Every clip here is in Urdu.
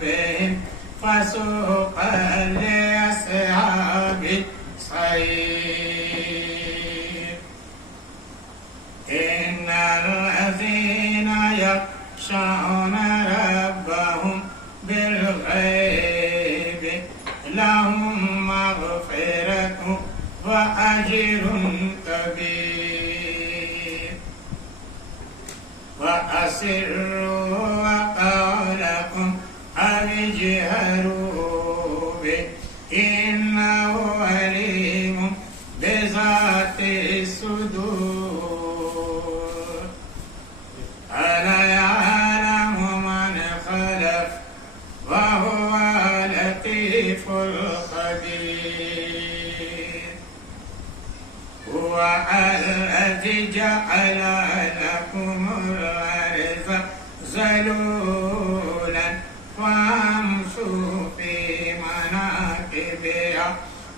بهم فسوقا لأصحاب السعير إن الذين يخشون ربهم بالغيب لهم مغفرة وأجر كبير وأسروا قولكم أو اجهروا به إنه عليم بذات الصدور ألا يعلم من خلق وهو لطيف الخبير هو الذي جعل لكم الأرض ذلولا فامشوا في مناكبها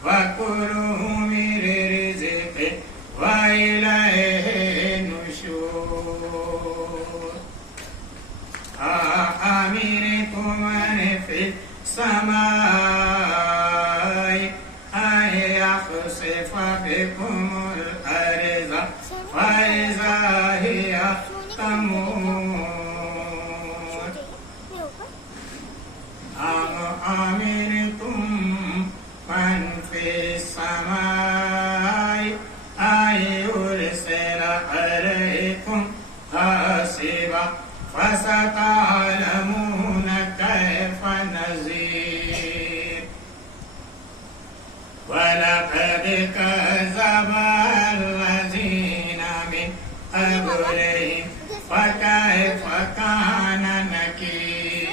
وكلوا من رزقه وإليه النشور أأمنتم من في السماء أن يخسف بكم الأرض فإذا هي تمور أم أمنتم من في السماء أن يرسل عليكم حاصبا فستعلمون كيف نذير ولقد كذب الذين من قبلهم فكيف كان نكير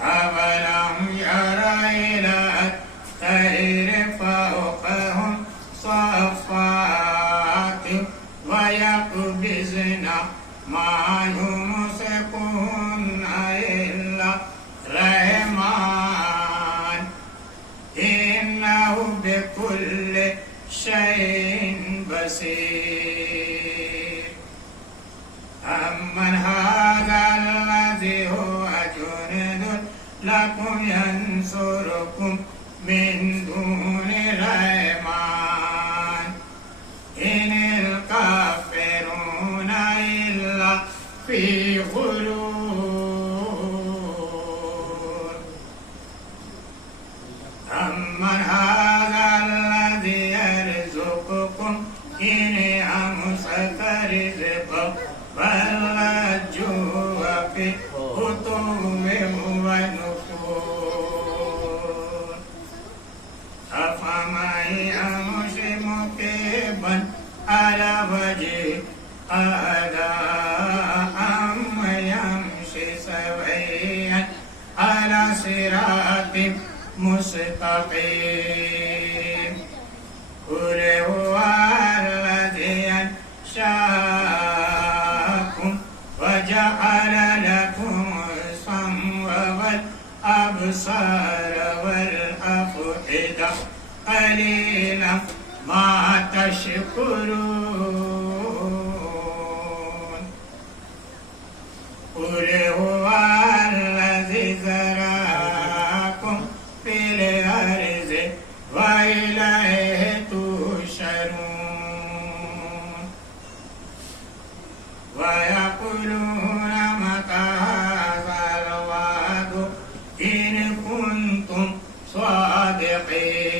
أولم يروا إلى الطير فوقهم صافات ويقبضن ما يمسكون إلا الرحمن إنه بكل شيء بصير أمن هذا الذي هو جند لكم ينصركم من دون الرحمن إن الكافرون إلا في غرور أمن هذا الذي يرزقكم إن أمسك رزقه بل لجوا في عتو ونفور أفمن يمشي مكبا على وجهه أهدى أمن يمشي سويا على صراط مستقيم قل هو الذي أنشأكم وجعل لكم السمع والأبصار والأفئدة قليلا ما تشكرون قل هو الذي ذراكم في الأرض وإليه تحشرون ويقولون متى هذا الوعد إن كنتم صادقين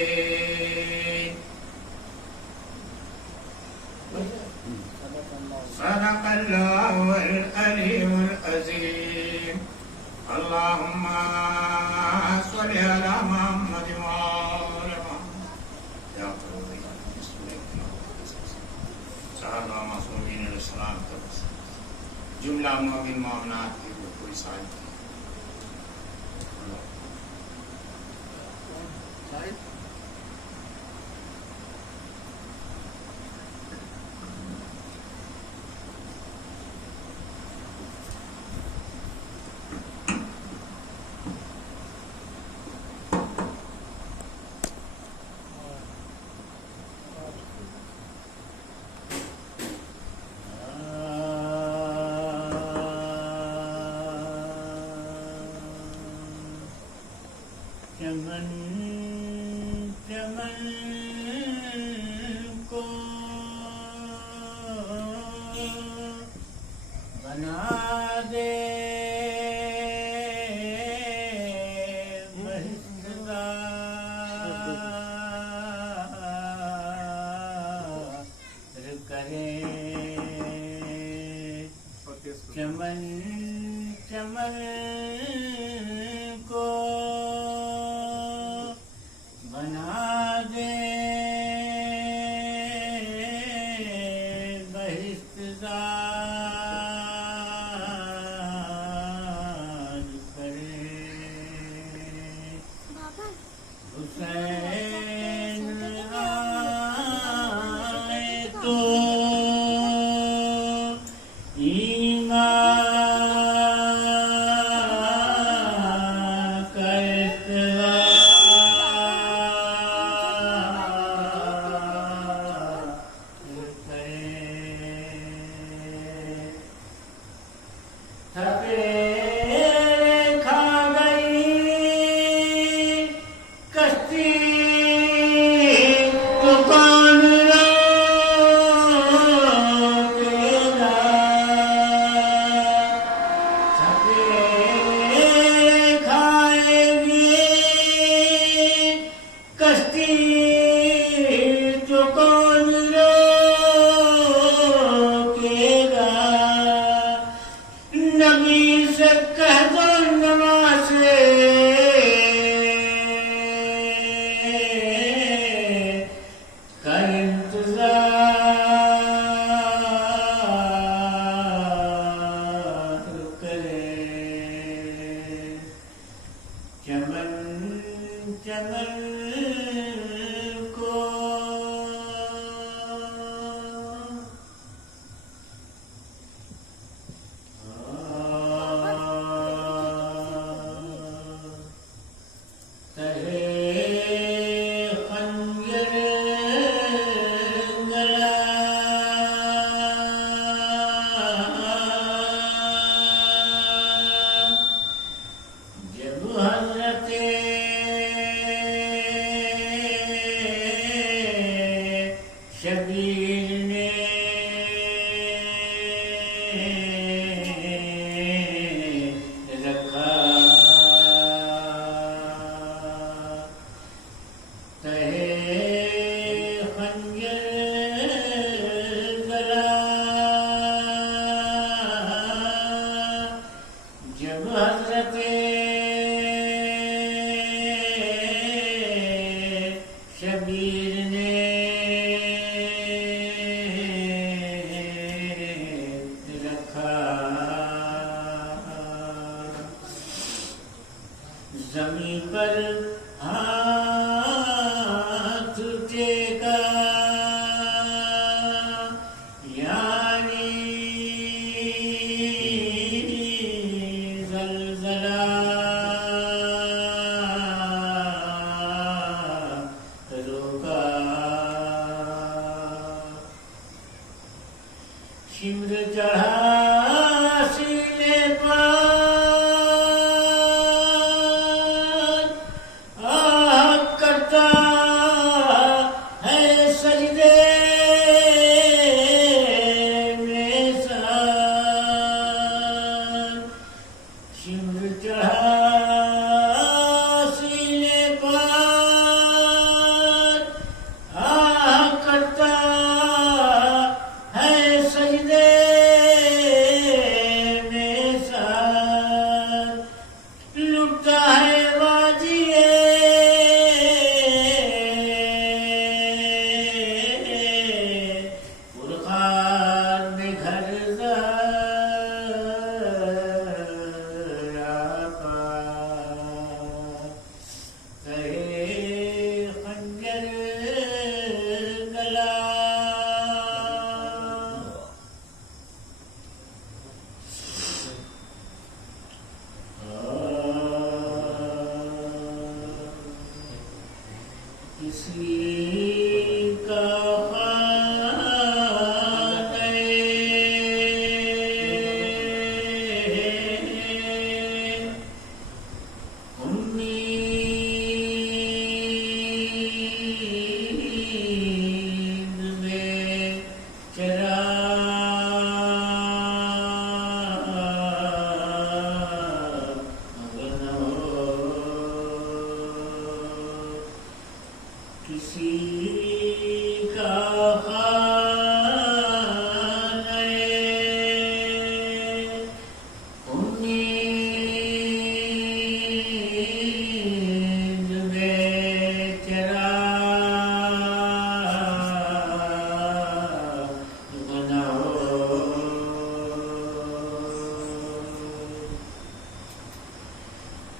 صدق الله العلي العظيم اللهم صل على محمد وعلى يا قوي صحابہ معصومین علیہ السلام کا جملہ مومن مومنات کی وہ کوئی سائل چمن چمن کو بنا دے چمن چمن کو بنا دے بہشتزار کرے حسین آئے تو زمین پر ہاتھ ٹیکا یعنی زلزلہ روکا شمر چڑھا سینے پر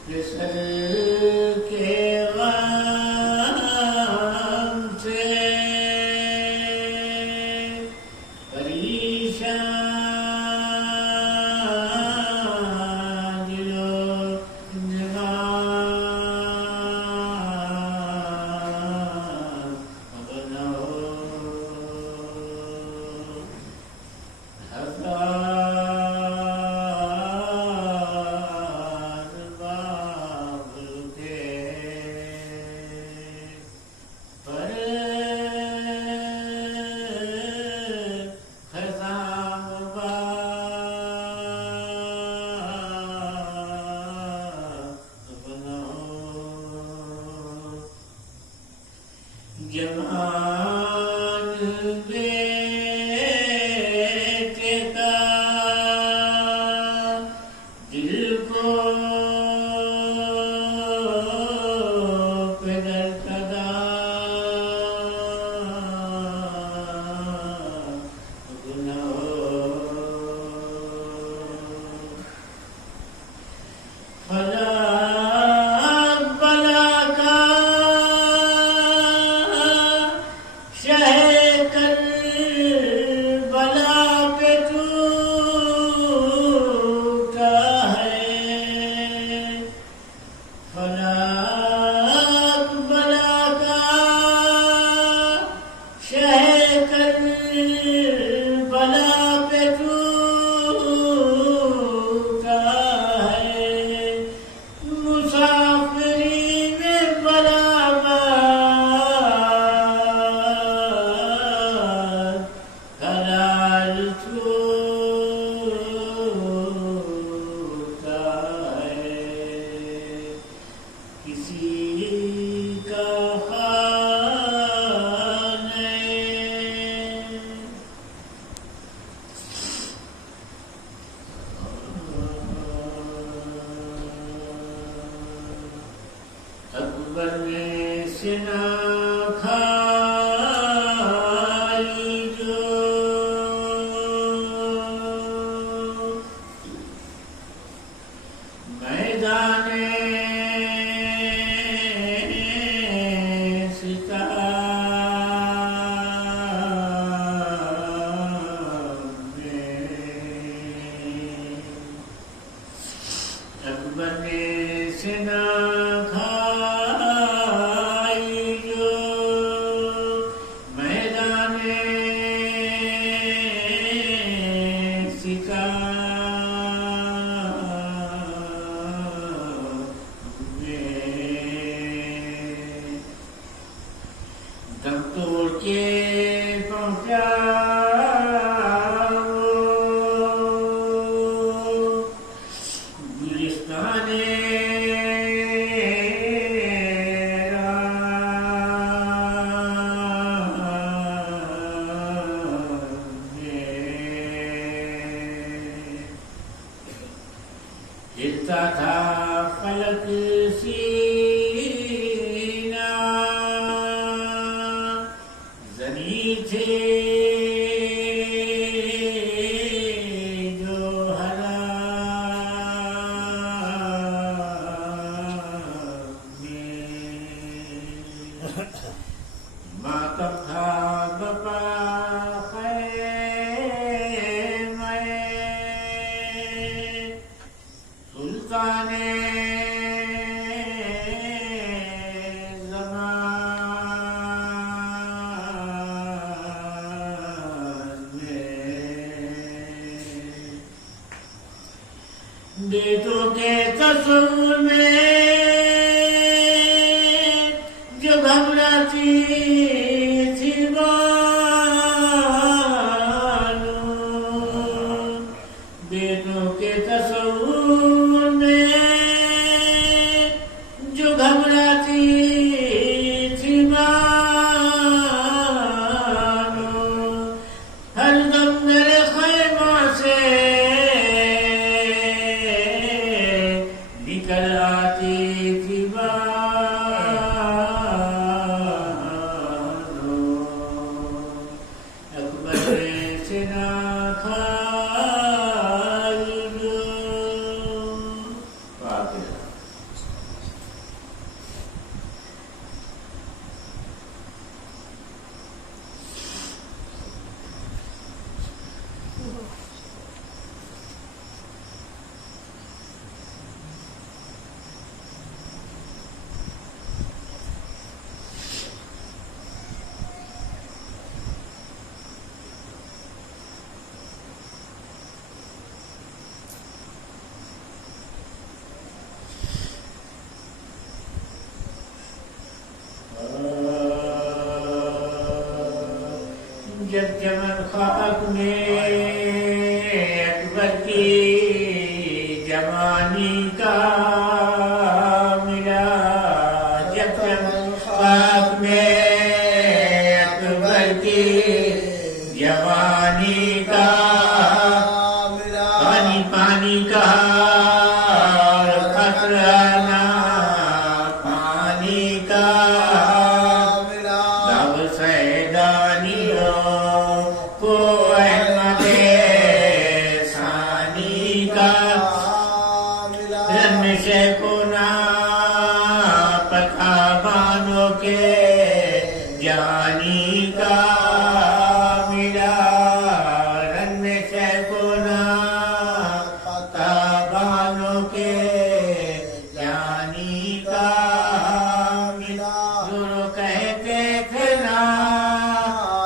فسل کے غم سے پریشان دل و دماغ بنو جوان بیٹے کا دل کو پدر کدا گنو فلا اکبر نے سنا کھائی جو میدان اکبر نے سنا کھائی جو میدان دم توڑ کے پہنچا ہلتا تھا فلک سینہ زنی تھے جو حرام میں ماتم تھا بپا سلطان زمان میں بیٹوں کے تصور میں جو گھبراتی تھی بانو بیٹوں کے تصور جو گھبراتی تھی بانو ہر دم میرے خیمہ سے نکل آتی تھی بانو اکبر سے نہ کھائی جو جب چمن خاک میں اکبر کی جوانی کا ملا، جب چمن خاک میں اکبر کی جوانی کا ملا، پانی پانی کا خطرہ پانی کا ملا، تب سیدانیوں کو احمد ثانی کا ملا، رن شیخونا پتہ بانوں کے جانی کا ملا، رن شیخونا پتہ بانوں کے جانی کا ملا، جو کہتے تھے نا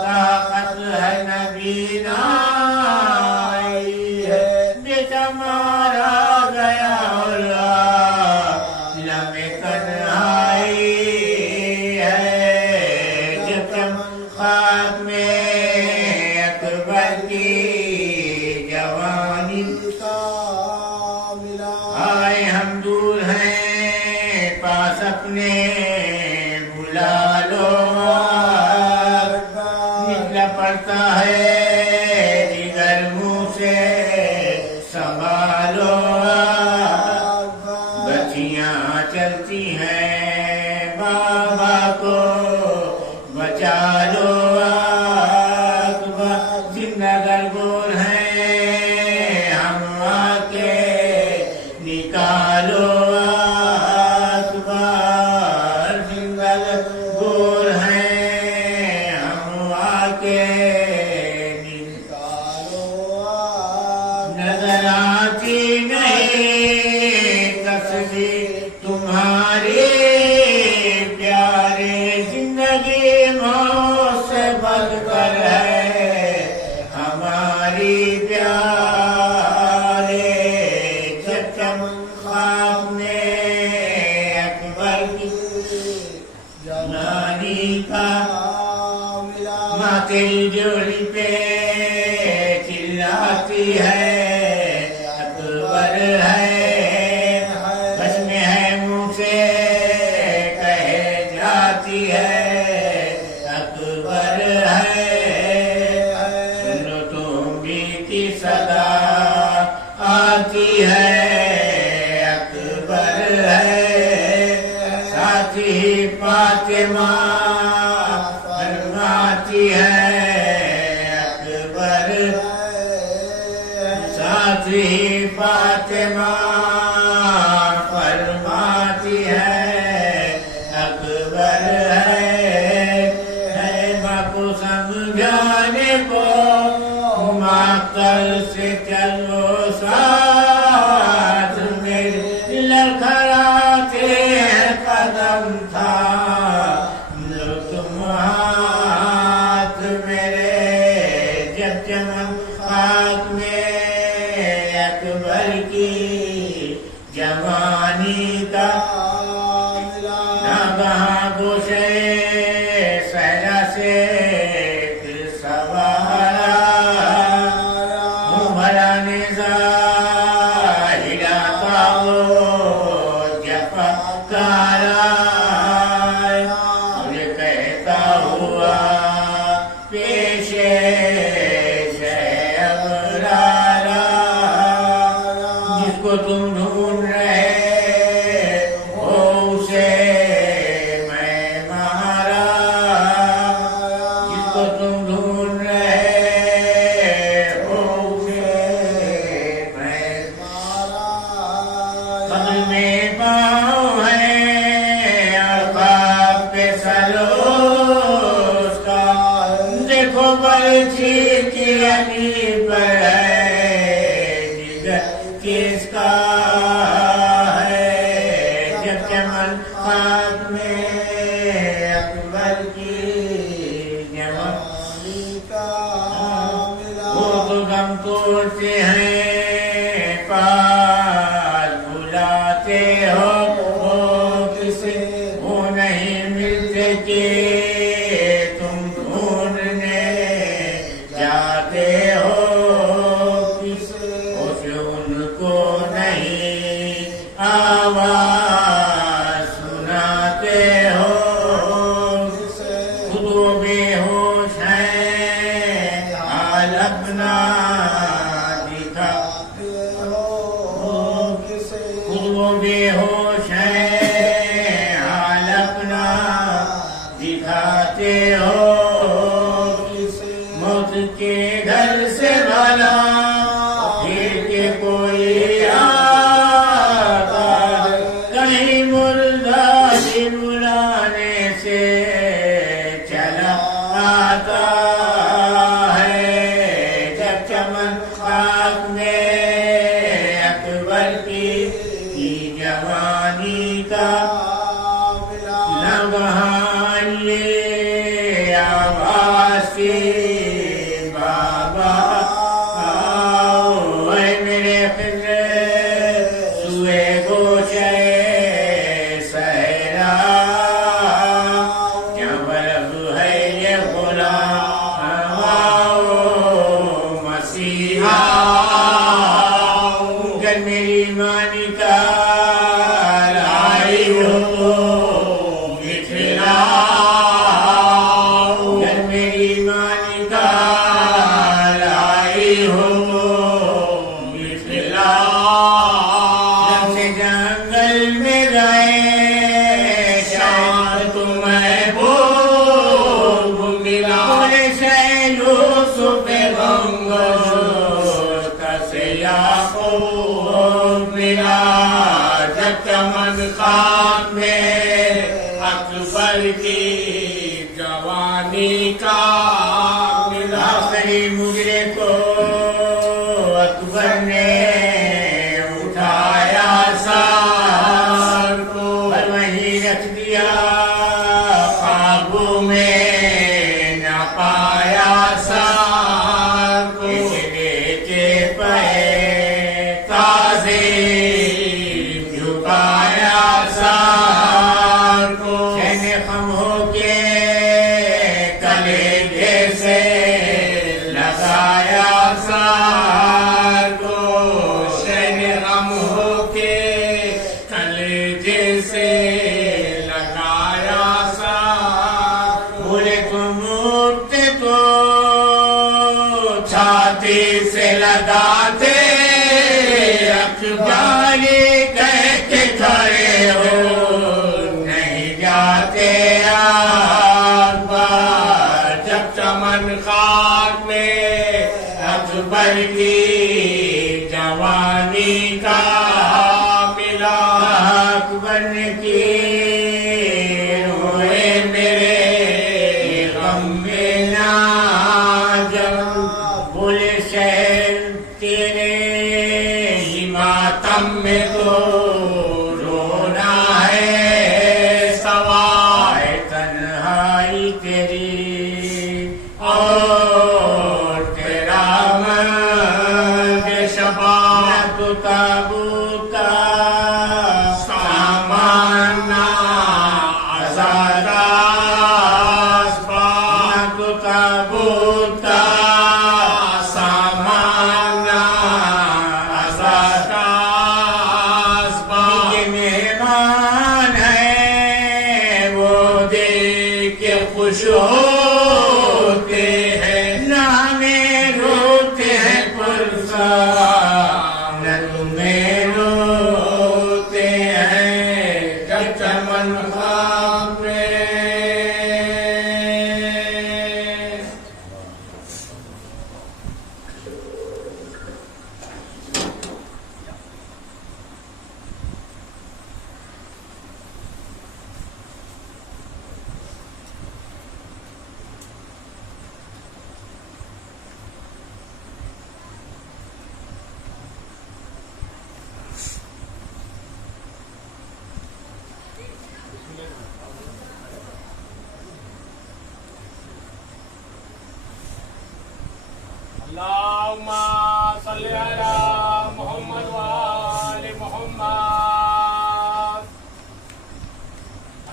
طاقت ہے نبی نائی ہے، بیٹا مارا گیا لمحے تنہائی ہے، جب چمن خاک میں اکبر کی جوانی کا ملا، آئے ہم دور ہیں پاس اپنے بلا لو، نکلا پڑتا ہے جگر منہ سے سنبھالو، بچیاں چلتی ہیں بابا کو بچا لو، زندہ گرگور ہیں ہم آ کے نکالو، زندہ گرگور ہیں ہم آ کے نکالو، نظر آتی نہیں تصویر تمہاری پیارے، زندگی موت سے بڑھ کر ہے ہماری پیارے، جب چمن خاک میں اکبر کی جوانی کا ملا، ماں تیری جوڑی پہ چلاتی ہے اکبر ہے، بس میں ہے منہ سے کہے جاتی ہے اکبر ہے، سنو تم بھی کی صدا آتی ہے اکبر ہے، ساتھی فاطمہ فرماتی ہے اکبر، ساتھی فاطمہ فرماتی ہے اکبر ہے، ماں کو سمجھانے کو معطل سے چلو ساتھ میرے، لڑکھڑاتے ہیں قدم تھا تم ہاتھ میرے، جب چمن خاک میں اکبر کی جوانی کا ملا، ناگہاں گوشے صحرا سے پھر سوارا، منہ بھرا نیزہ ہلاتا وہ جفاکارا، مجھے کہتا ہوا پیشے ابرارا، جس کو تم ڈھونڈ رہے ہو اسے میں مارا، جس کو تم ڈھونڈ رہے ہو اسے میں مارا، قبر میں پاؤں ہے اور خواب پہ سلوس کا، دیکھو برچھی کی علی پر ہے جگر کس کا ہے، جب چمن خاک میں اکبر کی جوانی کا ملا، وہ تو غم توڑتے ہیں پاس بلاتے ہو کسے، وہ نہیں ملتے کہ تم ڈھونڈنے سناتے ہو خود و بے ہوش ہے حال اپنا دکھاتے ہو خود و بے ہوش ہے حال اپنا دکھاتے ہو موت کے گھر سے بھلا پھر کے کوئی آتا کہیں مردہ بھی بلانے سے چلا آتا ہے جب چمن خاک میں اکبر کی جوانی کا نہ وہاں یہ آواز کی بابا آؤ اے میرے خضر سوئے گوشے صحرا کیا برف ہے یہ غلام آؤ مسیحا گر میری مانی کا لائی ہو گر میری مانی کا لائی ہو مٹھلا جب سے جنگل میں گئے شام تمہیں بھول ملا بولے سے یوسف غمگسار کسے یعقوب ملا جب چمن خاک میں اکبر کی جوانی کا ملا صحیح مجرے کو اکبر نے اٹھایا سار کو اور وہیں رکھ دیا قابو میں نہ پایا سار کو کے پے تازے جھکایا سار کو شہن خم ہو کے کلیجے سے لگایا سار کو شہن غم ہو کے کلیجے سے لگایا سار بولے تم اٹھتے تو چھاتی سے لگاتے اکباری کہہ کے کھڑے ہو نہیں جاتے اکبر جب چمن خاک میں اکبر کی جوانی کا ملا اکبر نے کی روئے میرے غم میں نہ جب بولے شہر تیرے ہی ماتم میں تو رونا ہے سوائے تنہائی تیری اور تیرا مرگ شباب تو تابوت کا سامان نہ آزاد اسباب تو تابوت کا سامان نہ آزاد اسباب یہ مہمان ہے وہ دیکھ کے خوش ہوتے ہیں نہ ہمیں روتے ہیں پرسا نہ تمہیں روتے ہیں جب چمن خاک میں اللهم صل على محمد وآل محمد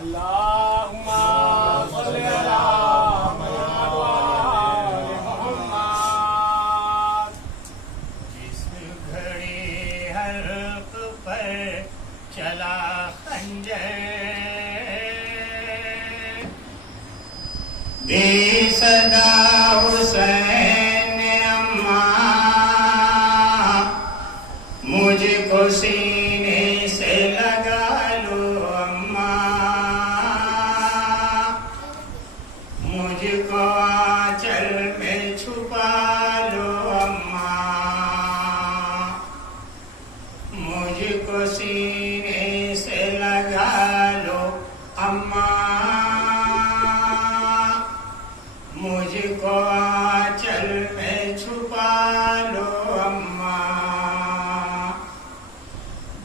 اللهم صل على محمد وآل محمد جس گھڑی حلق پر چلا خنجر دے صدا حسین اماں مجھ کو سینے سے لگا لو اماں مجھ کو آنچل میں چھپا لو اماں مجھ کو سینے سے لگا لو اماں مجھ کو آنچل میں چھپا لو اماں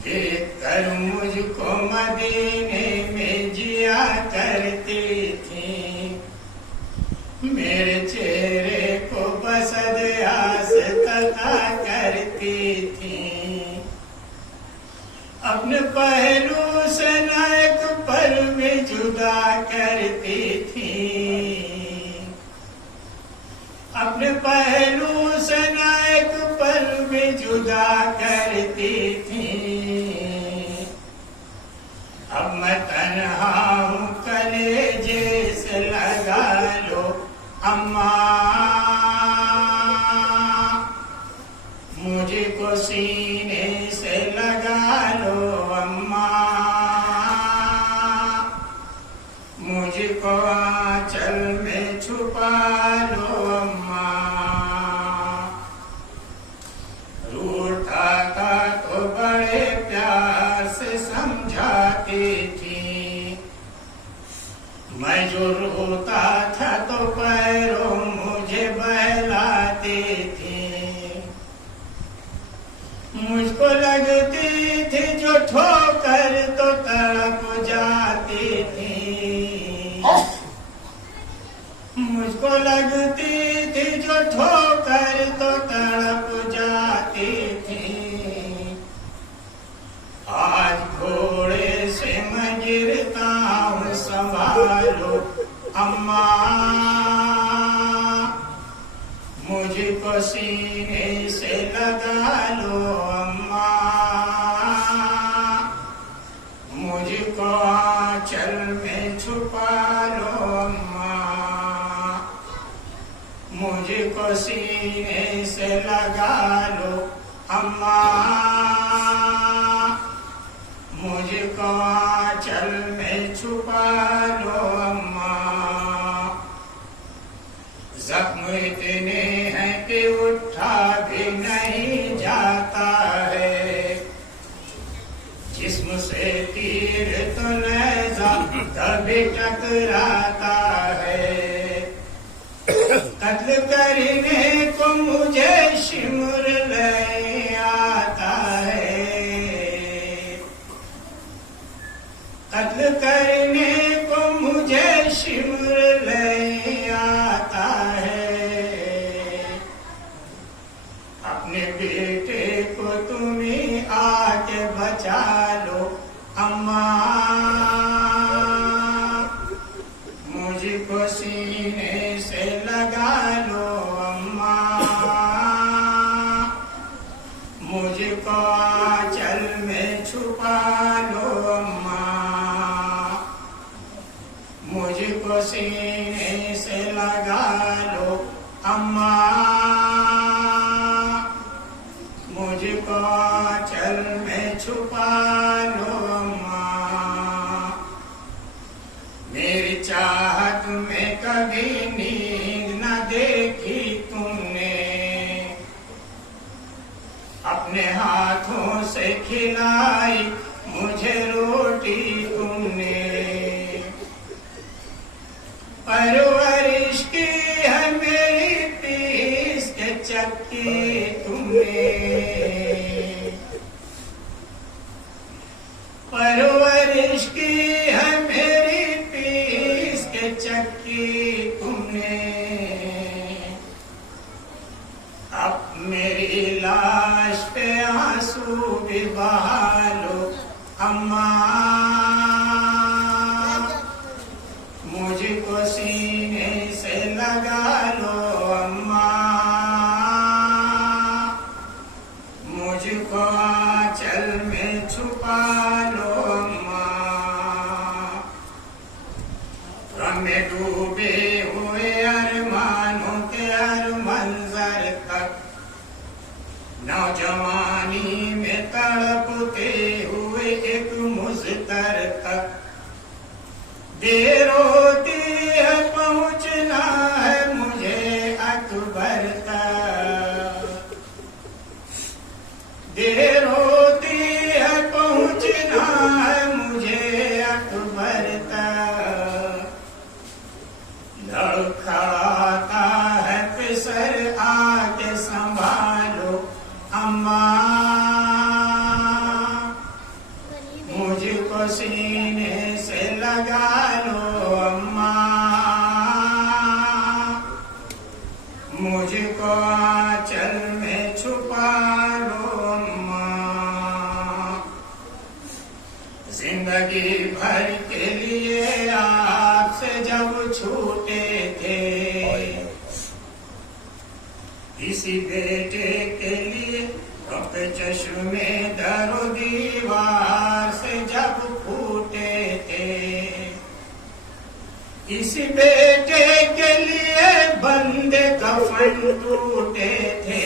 دیکھ کر مجھ کو مدینے میں جیا کرتی تھی میرے چہرے کو بسد آس تکا کرتی تھی اپنے پہلو سے نہ ایک پل میں جدا کرتی تھی اپنے پہلو سے نہ ایک پل میں جدا کرتی تھی اب میں تنہا ہوں کلیجے سے لگا لو اماں مجھ کو سینے سے لگا لو اماں مجھ کو آنچل میں چھپا لو اماں روٹھا تھا تو بڑے پیار سے سمجھاتی تھی میں جو روتا تھا تو پیروں مجھے بہلاتی تھی مجھ کو لگتی تھی جو ٹھوکر تو تڑپ جاتی تھی مجھ کو لگتی تھی جو ٹھوکر تو تڑپ جاتی تھی آج گھوڑے سے میں گرتا ہوں سنبھالو اماں مجھ کو سینے سے لگا لو اماں مجھ کو آنچل میں چھپا لو اماں مجھ کو سینے سے لگا لو اماں مجھ کو آنچل میں چھپا لو اماں زخم اتنے ہیں کہ اٹھا بھی نہیں جاتا ہے جسم سے تیر تو نیزہ کبھی ٹکراتا ہے قتل کرنے کو مجھے شمر لے آتا ہے قتل کرنے کو مجھے شمر لے آتا ہے اپنے بیٹے کو تمہیں آ کے بچا لو اماں مجھ کو سینے سے لگا لو اماں مجھ کو آنچل میں چھپا لو اماں مجھ کو سینے سے لگا لو اماں مجھ کو آنچل میں چھپا لو اماں میری چاہت میں کبھی نیند نہ دیکھی تم نے اپنے ہاتھوں سے کھلائی مجھے روٹی تم نے پرورش کی ہے میری پیس کے چکی تم نے پرورش کی ہے میری پیس کے چکی تم نے اب میری لاش پہ آنسو بھی بہا لو اماں مجھ کو سینے سے لگا لو اماں مجھ کو آنچل میں چھپا لو اماں اکبر تک دیر ہوتی ہے پہنچنا ہے مجھے اکبر تک دیر ہوتی ہے پہنچنا ہے مجھے اکبر تک لڑکھڑاتا ہے پسر آ کے سنبھالو اماں مجھ کو سینے سے لگا لو اماں مجھ کو آنچل میں چھپا لو اماں زندگی بھر کے لیے آپ سے جب چھوٹے تھے اسی بیٹے کے لیے رخ چشمے در و دیوار سے جب پھوٹے تھے اسی بیٹے کے لیے بندے کفن ٹوٹے تھے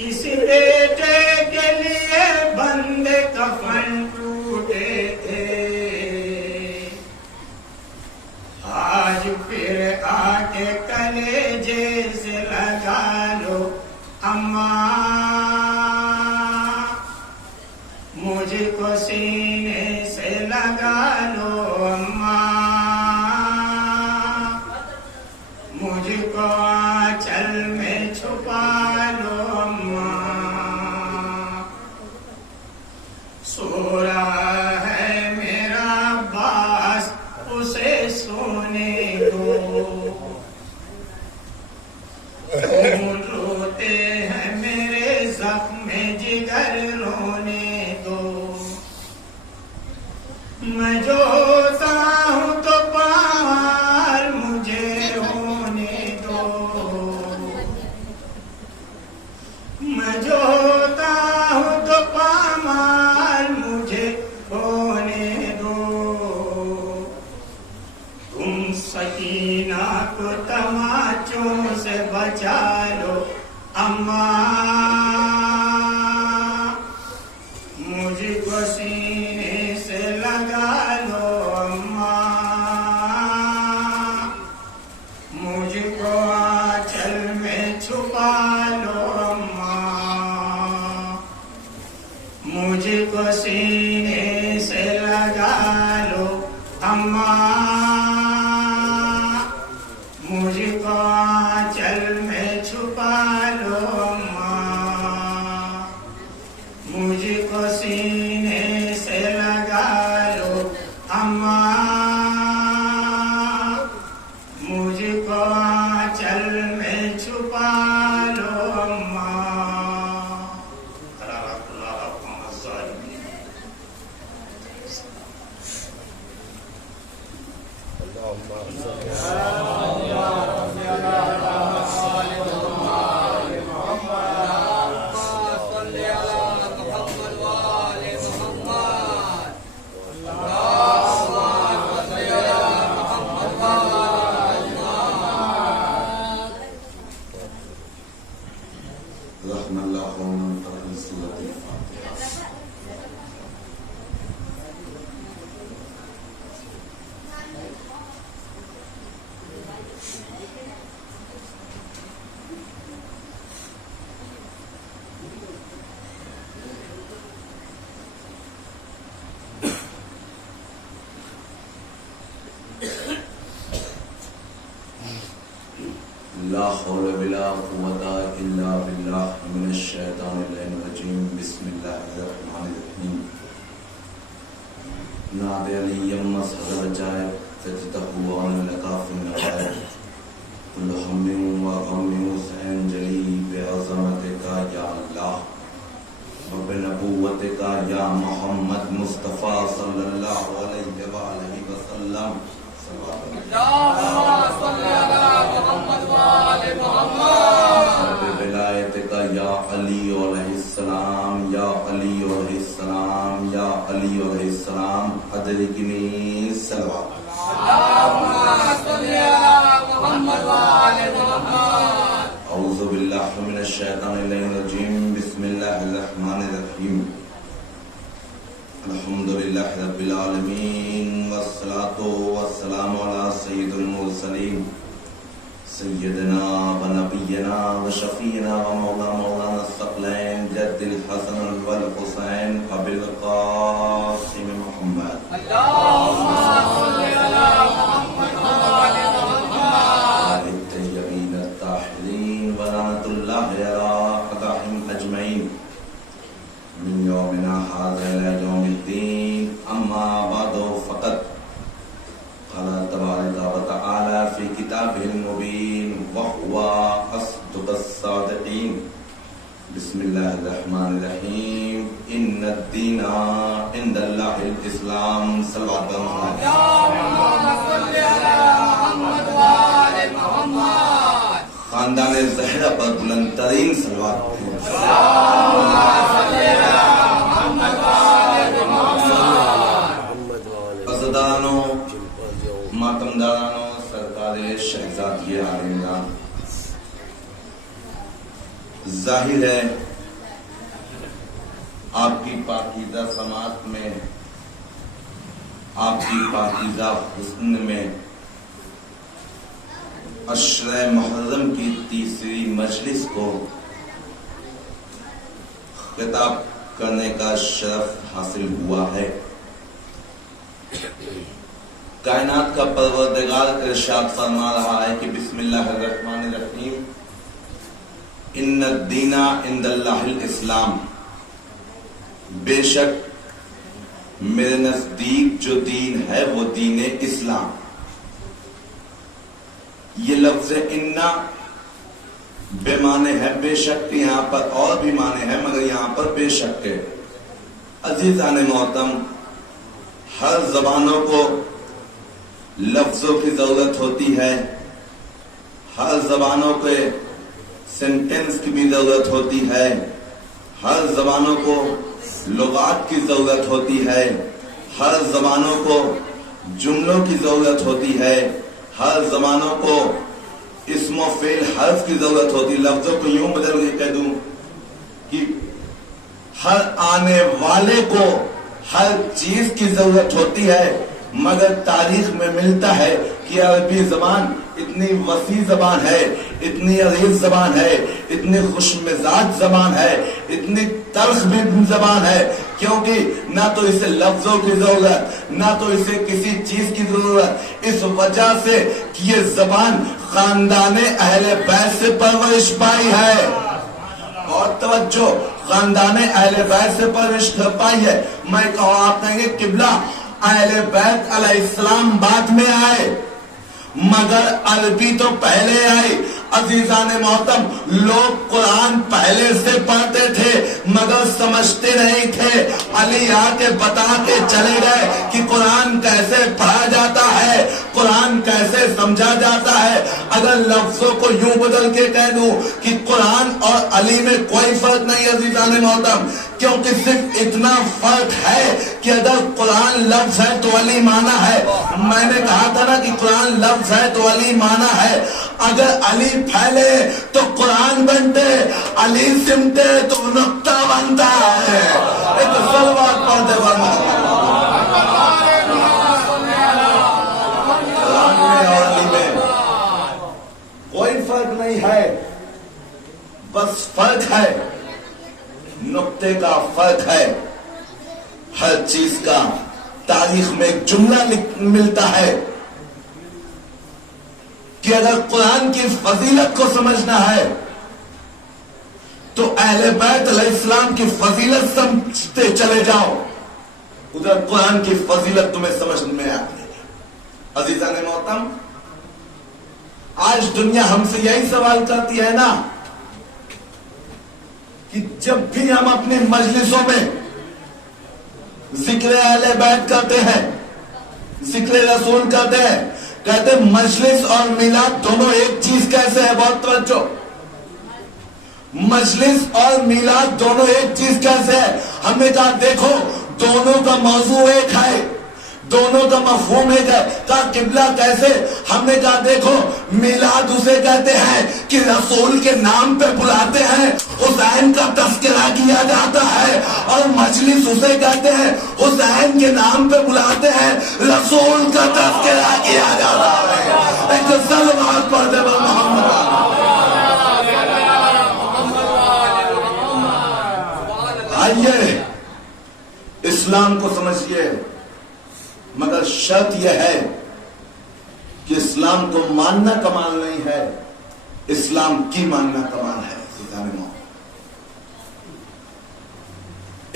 اسی بیٹے کے لیے بندے کفن ٹوٹے تھے آج پھر آ کے کلیجے سے لگا لو اماں مجھ کو سینے سے لگا لو اماں مجھ کو آنچل میں چھپا لو اماں سو رہا ہے میرا عباس اسے سونے دو خون روتے ہیں میرے زخم جگر رونے دو میں جو ہوتا ہوں تو پامال مجھے ہونے دو میں جو ہوتا ہوں تو پامال مجھے ہونے دو تم سکینہ کو تماچوں سے بچا لو اماں مجھ کو سینے سے لگا لو اماں مجھ کو آنچل میں چھپا لو اماں مجھ کو سینے سے لگا لو اماں مجھ کو آنچل میں چھپا لو اماں مجھ کو سینے سے لگا لو اماں مجھ کو آنچل میں چھپا لو اماں قرارات اللہ قوم الظالمین رحم اللہ قوم فرحم سورۃ الفاتحہ لا حول ولا قوة إلا بالله من الشيطان الرجيم بسم الله الرحمن الرحيم نادى علي مصدر الجائب تجده عن لطاف النوائب كل هم وغم سينجلي بعظمتك يا الله وبنبوتك يا محمد مصطفى صلى الله عليه وآله وسلم بولایتک یا علی علیہ السلام یا علی علیہ السلام یا علی علیہ السلام ادرکنی صلوات اعوذ باللہ من الشیطان الرجیم بسم اللہ الرحمن الرحیم الحمدللہ رب العالمین والصلاة والسلام علی سید المرسلین سیدنا و نبینا و شفینا و مولانا الثقلین جد الحسن والحسین وبالقاسم محمد اللهم صل على محمد وعلى محمد الطیبین الطاہرین ولعنۃ اللہ علی اعدائهم اجمعین من یومنا ھذا الی یوم الدین اما بعد فقط قال تبارک و تعالی فی کتابہ المبین وهو اصدق الصادقین بسم اللہ الرحمن الرحیم ان الدین عند اللہ الاسلام صلوات اللہ اللهم صل على محمد وعلى محمد خاندان زہرا پر بلند ترین صلوات عزدانوں ماتمدارانوں سرکار شہزادی عالمگان، ظاہر ہے آپ کی پاکیزہ سماعت میں، آپ کی پاکیزہ حسن میں عشرہ محرم کی تیسری مجلس کو خطاب کرنے کا شرف حاصل ہوا ہے۔ کائنات کا پروردگار ارشاد فرما رہا ہے کہ بسم اللہ الرحمن الرحیم ان الدین عند اللہ الاسلام، بے شک میرے نزدیک جو دین ہے وہ دین اسلام۔ یہ لفظ انا بے معنی ہے بے شک، یہاں پر اور بھی معنی ہے مگر یہاں پر بے شک ہے۔ عزیزان محترم، ہر زبانوں کو لفظوں کی ضرورت ہوتی ہے، ہر زبانوں کے سینٹنس کی بھی ضرورت ہوتی ہے، ہر زبانوں کو لغات کی ضرورت ہوتی ہے، ہر زبانوں کو جملوں کی ضرورت ہوتی ہے، ہر زبانوں کو اسم و فعل حرف کی ضرورت ہوتی ہے۔ لفظوں کو یوں بدل کے کہہ دوں کہ ہر آنے والے کو ہر چیز کی ضرورت ہوتی ہے، مگر تاریخ میں ملتا ہے کہ عربی زبان اتنی وسیع زبان ہے، اتنی عزیز زبان ہے، اتنی خوش مزاج زبان ہے، اتنی تلخ بھی زبان ہے، کیونکہ نہ تو اسے لفظوں کی ضرورت، نہ تو اسے کسی چیز کی ضرورت، اس وجہ سے کہ یہ زبان خاندان اہل بیت سے پرورش پائی ہے۔ اور توجہ، خاندان اہل بیت سے پرورش پائی ہے۔ میں کہوں، آپ کہیں گے قبلہ اہل بیت علیہ السلام بعد میں آئے مگر عربی تو پہلے آئی۔ عزیزان محترم، لوگ قرآن پہلے سے پڑھتے تھے مگر سمجھتے نہیں تھے۔ علی آ کے بتا کے چلے گئے کہ قرآن کیسے پڑھا جاتا ہے، قرآن کیسے سمجھا جاتا ہے۔ اگر لفظوں کو یوں بدل کے کہہ دوں کہ قرآن اور علی میں کوئی فرق نہیں عزیزان محترم، کیونکہ صرف اتنا فرق ہے کہ اگر قرآن لفظ ہے تو علی معنی ہے۔ میں نے کہا تھا نا کہ قرآن لفظ ہے تو علی معنی ہے۔ اگر علی پھیلے تو قرآن بنتے، علی سمتے تو نقطہ بنتا ہے۔ ایک صلوات پڑھتے بنتا قرآن میں اور علی میں کوئی فرق نہیں ہے، بس فرق ہے نقطے کا، فرق ہے ہر چیز کا۔ تاریخ میں ایک جملہ ملتا ہے کہ اگر قرآن کی فضیلت کو سمجھنا ہے تو اہل بیت علیہ السلام کی فضیلت سمجھتے چلے جاؤ، ادھر قرآن کی فضیلت تمہیں سمجھ میں آتی ہے۔ عزیزان محترم، آج دنیا ہم سے یہی سوال کرتی ہے نا کہ جب بھی ہم اپنی مجلسوں میں ذکر اہل بیت کرتے ہیں، ذکر رسول کرتے ہیں، کہتے ہیں مجلس اور میلاد دونوں ایک چیز کیسے ہے؟ بہت توجہ، مجلس اور میلاد دونوں ایک چیز کیسے ہے؟ ہم نے کہا دیکھو دونوں کا موضوع ایک ہے، دونوں کا مفہوم ایک ہے. کہا قبلہ کیسے؟ ہم نے کہا دیکھو میلاد اسے کہتے ہیں کہ رسول کے نام پہ بلاتے ہیں, حسین کا تذکرہ کیا جاتا ہے, اور مجلس اسے کہتے ہیں حسین کے نام پہ بلاتے ہیں, رسول کا تذکرہ کیا جاتا ہے. ایک صلوات پڑھ دے محمد. آئیے اسلام کو سمجھیے, مگر شرط یہ ہے کہ اسلام کو ماننا کمال نہیں ہے, اسلام کی ماننا کمال ہے.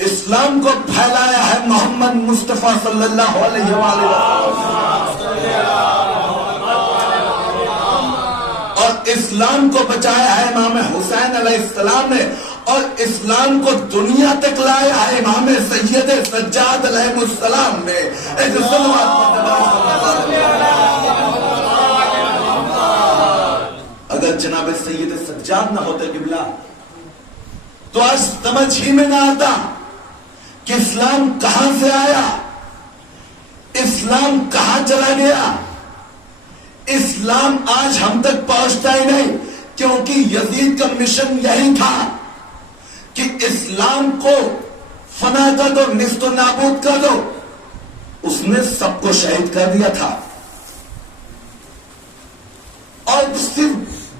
اسلام کو پھیلایا ہے محمد مصطفیٰ صلی اللہ علیہ وآلہ وسلم, اور اسلام کو بچایا ہے امام حسین علیہ السلام نے, اور اسلام کو دنیا تک لایا ہے امام سید سجاد علیہ السلام نے. ایک اگر جناب سید سجاد نہ ہوتے قبلہ تو آج سمجھ ہی میں نہ آتا کہ اسلام کہاں سے آیا, اسلام کہاں چلا گیا. اسلام آج ہم تک پہنچتا ہی نہیں, کیونکہ یزید کا مشن یہی تھا کہ اسلام کو فنا کر دو, نیست و نابود کر دو. اس نے سب کو شہید کر دیا تھا, اور صرف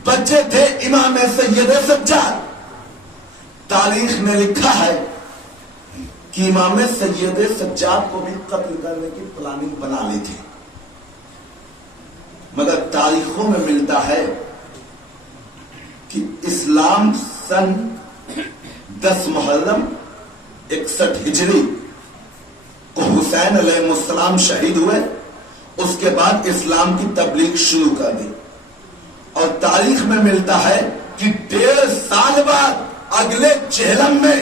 بچے تھے امام سید سجاد. تاریخ نے لکھا ہے کہ امام سید سجاد کو بھی قتل کرنے کی پلاننگ بنا لی تھی, مگر تاریخوں میں ملتا ہے کہ اسلام سن 10 محرم 61 ہجری کو حسین علیہ السلام شہید ہوئے. اس کے بعد اسلام کی تبلیغ شروع کر دی, اور تاریخ میں ملتا ہے کہ 1.5 سال بعد اگلے چہلم میں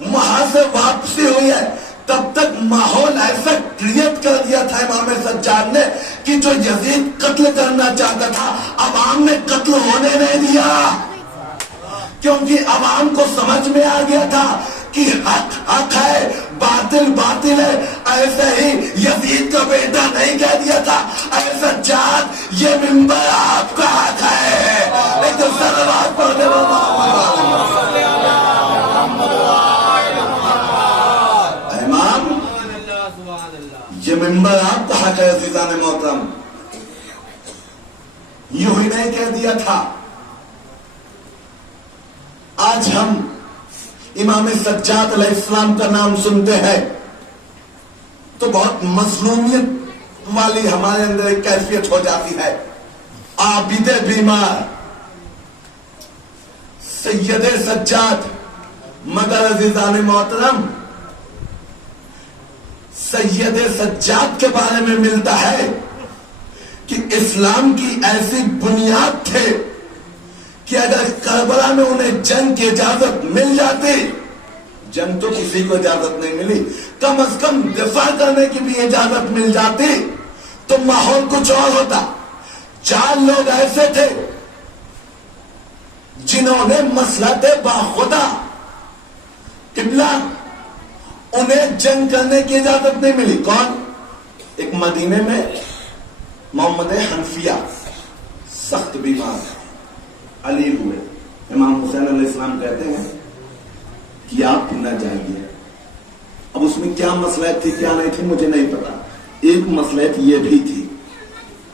وہاں سے واپسی ہوئی ہے. تب تک ماحول ایسا کریٹ کر دیا تھا امام سجاد نے کہ جو یزید قتل کرنا چاہتا تھا عوام نے قتل ہونے نہیں دیا, کیونکہ عوام کو سمجھ میں آ گیا تھا کہ حق حق ہے, باطل باطل ہے. ایسے ہی یزید کا بیٹا نہیں کہہ دیا تھا اے سجاد یہ منبر آپ کا حق ہے. ایک صلوات پڑھ دے امام, یہ منبر آپ کا حق ہے. عزیزان محترم, یوں ہی نہیں کہہ دیا تھا. آج ہم امام سجاد علیہ السلام کا نام سنتے ہیں تو بہت مظلومیت والی ہمارے اندر ایک کیفیت ہو جاتی ہے. عابد بیمار سید سجاد, مگر عزیزان محترم سید سجاد کے بارے میں ملتا ہے کہ اسلام کی ایسی بنیاد تھے کہ اگر کربلا میں انہیں جنگ کی اجازت مل جاتی, جنگ تو کسی کو اجازت نہیں ملی, کم از کم دفاع کرنے کی بھی اجازت مل جاتی تو ماحول کچھ اور ہوتا. 4 لوگ ایسے تھے جنہوں نے مصلحت باخدا قبلہ, انہیں جنگ کرنے کی اجازت نہیں ملی. کون؟ ایک مدینے میں محمد حنفیہ سخت بیمار علیل ہوئے. امام حسین علیہ السلام کہتے ہیں کہ آپ نہ جائیے. اب اس میں کیا مصلحت تھی کیا نہیں تھی مجھے نہیں پتا. ایک مصلحت یہ بھی تھی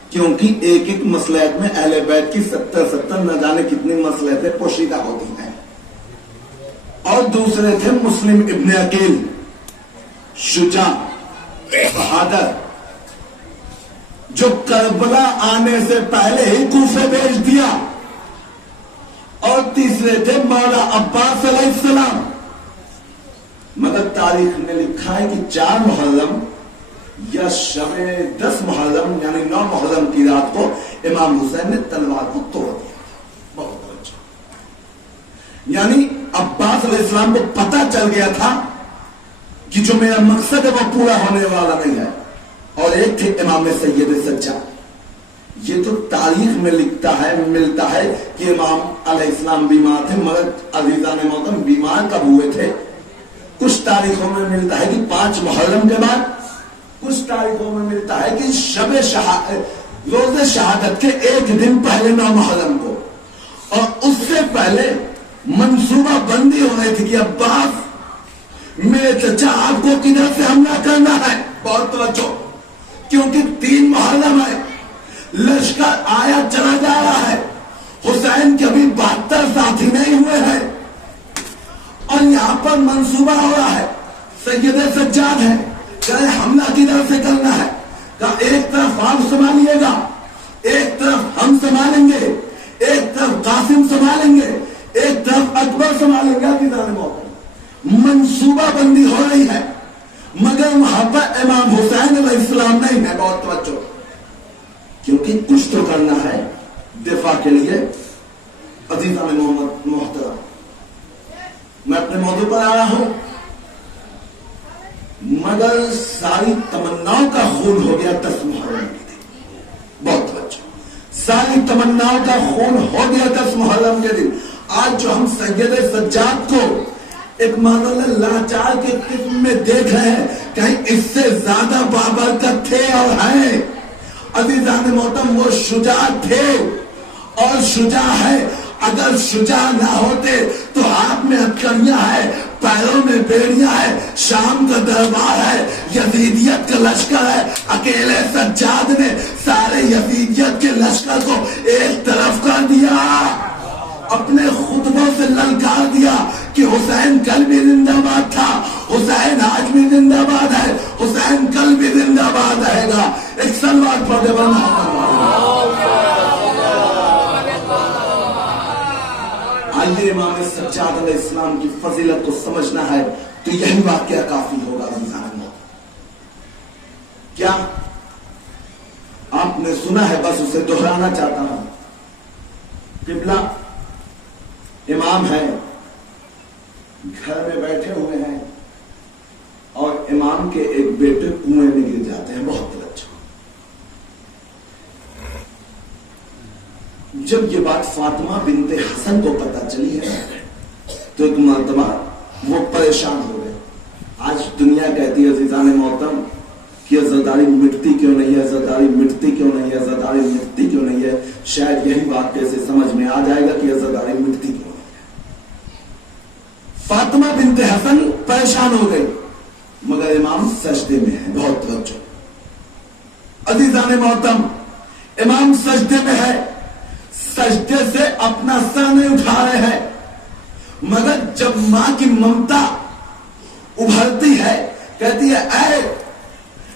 کیونکہ ایک ایک مصلحت میں اہل بیت کی 70 نہ جانے کتنی مصلحتیں پوشیدہ ہوتی ہیں. اور دوسرے تھے مسلم ابن عقیل, شجاع بہادر, جو کربلا آنے سے پہلے ہی کوفے بھیج دیا. اور تیسرے تھے مولا عباس علیہ السلام. مگر تاریخ نے لکھا ہے کہ 4 محرم یا شب 10 محرم یعنی 9 محرم کی رات کو امام حسین نے تلوار کو توڑ دیا. بہت اچھا, یعنی عباس علیہ السلام کو پتا چل گیا تھا کہ جو میرا مقصد ہے وہ پورا ہونے والا نہیں ہے. اور ایک تھے امام سید سجاد. یہ تو تاریخ میں لکھتا ہے ملتا ہے کہ امام علیہ السلام بیمار تھے, مگر عزیزان محترم بیمار کب ہوئے تھے؟ کچھ تاریخوں میں ملتا ہے کہ 5 محرم کے بعد کچھ تاریخوں میں ملتا ہے کہ روز شہادت کے ایک دن پہلے 9 محرم کو، اور اس سے پہلے منصوبہ بندی ہو رہی تھی کہ عباس میرے چچا آپ کو کدھر سے حملہ کرنا ہے. بہت توجہ، کیونکہ 3 محرم ہے، لشکر آیا چلا جا رہا ہے، حسین کے ابھی 72 ساتھی نہیں ہوئے ہیں، اور یہاں پر منصوبہ ہو رہا ہے. سید سجاد ہے کہ حملہ کدھر سے کرنا ہے، کہ ایک طرف آپ سنبھالیے گا، ایک طرف ہم سنبھالیں گے، ایک طرف قاسم سنبھالیں گے، ایک طرف اکبر سنبھالیں گا. کدھر منصوبہ بندی ہو رہی ہے، مگر وہاں پر امام حسین علیہ السلام نہیں ہے. بہت توجہ، کیونکہ کچھ تو کرنا ہے دفاع کے لیے. عزیزان محترم، میں اپنے موضوع پر آیا ہوں، مگر ساری تمناؤں کا خون ہو گیا 10 محرم کے دن. بہت توجہ، ساری تمناؤں کا خون ہو گیا 10 محرم کے دن. آج جو ہم سید سجاد کو ایک معذر لاچار کے قسم میں دیکھ رہے ہیں، کہیں اس سے زیادہ بابرکت تھے اور ہیں. عزیزان محترم، وہ شجاع تھے اور شجاع ہے. اگر شجاع نہ ہوتے تو ہاتھ میں ہتھکڑیاں ہے، پیروں میں بیڑیاں ہے، شام کا دربار ہے، یزیدیت کا لشکر ہے. اکیلے سجاد نے سارے یزیدیت کے لشکر کو ایک طرف کر دیا، اپنے خطبوں سے للکار دیا کہ حسین کل بھی زندہ باد تھا، حسین آج بھی زندہ باد ہے، حسین کل بھی زندہ باد رہے گا. ایک سلوات پڑھے آئیے. امام سجاد علیہ السلام کی فضیلت کو سمجھنا ہے تو یہی واقعہ کافی ہوگا. کیا آپ نے سنا ہے، بس اسے دہرانا چاہتا ہوں. قبلہ امام ہے، گھر میں بیٹھے ہوئے ہیں اور امام کے ایک بیٹے کنویں میں گر جاتے ہیں. بہت اچھا. جب یہ بات فاطمہ بنت حسن کو پتہ چلی ہے تو ایک مرتبہ وہ پریشان ہو گئے. آج دنیا کہتی ہے عزیزان محترم کہ عزاداری مٹتی کیوں نہیں ہے، عزاداری مٹتی کیوں نہیں ہے، عزاداری مٹتی کیوں نہیں ہے. شاید یہی بات کیسے سمجھ میں آ جائے گا کہ عزاداری مٹتی کیوں نہیں ہے. فاطمہ بنت حسن پریشان ہو گئی، مگر امام سجدے میں ہے. بہت توجہ عزیزان محترم، امام سجدے میں ہے، سجدے سے اپنا سر نہیں اٹھا رہے ہیں، مگر جب ماں کی ممتا ابھرتی ہے، کہتی ہے اے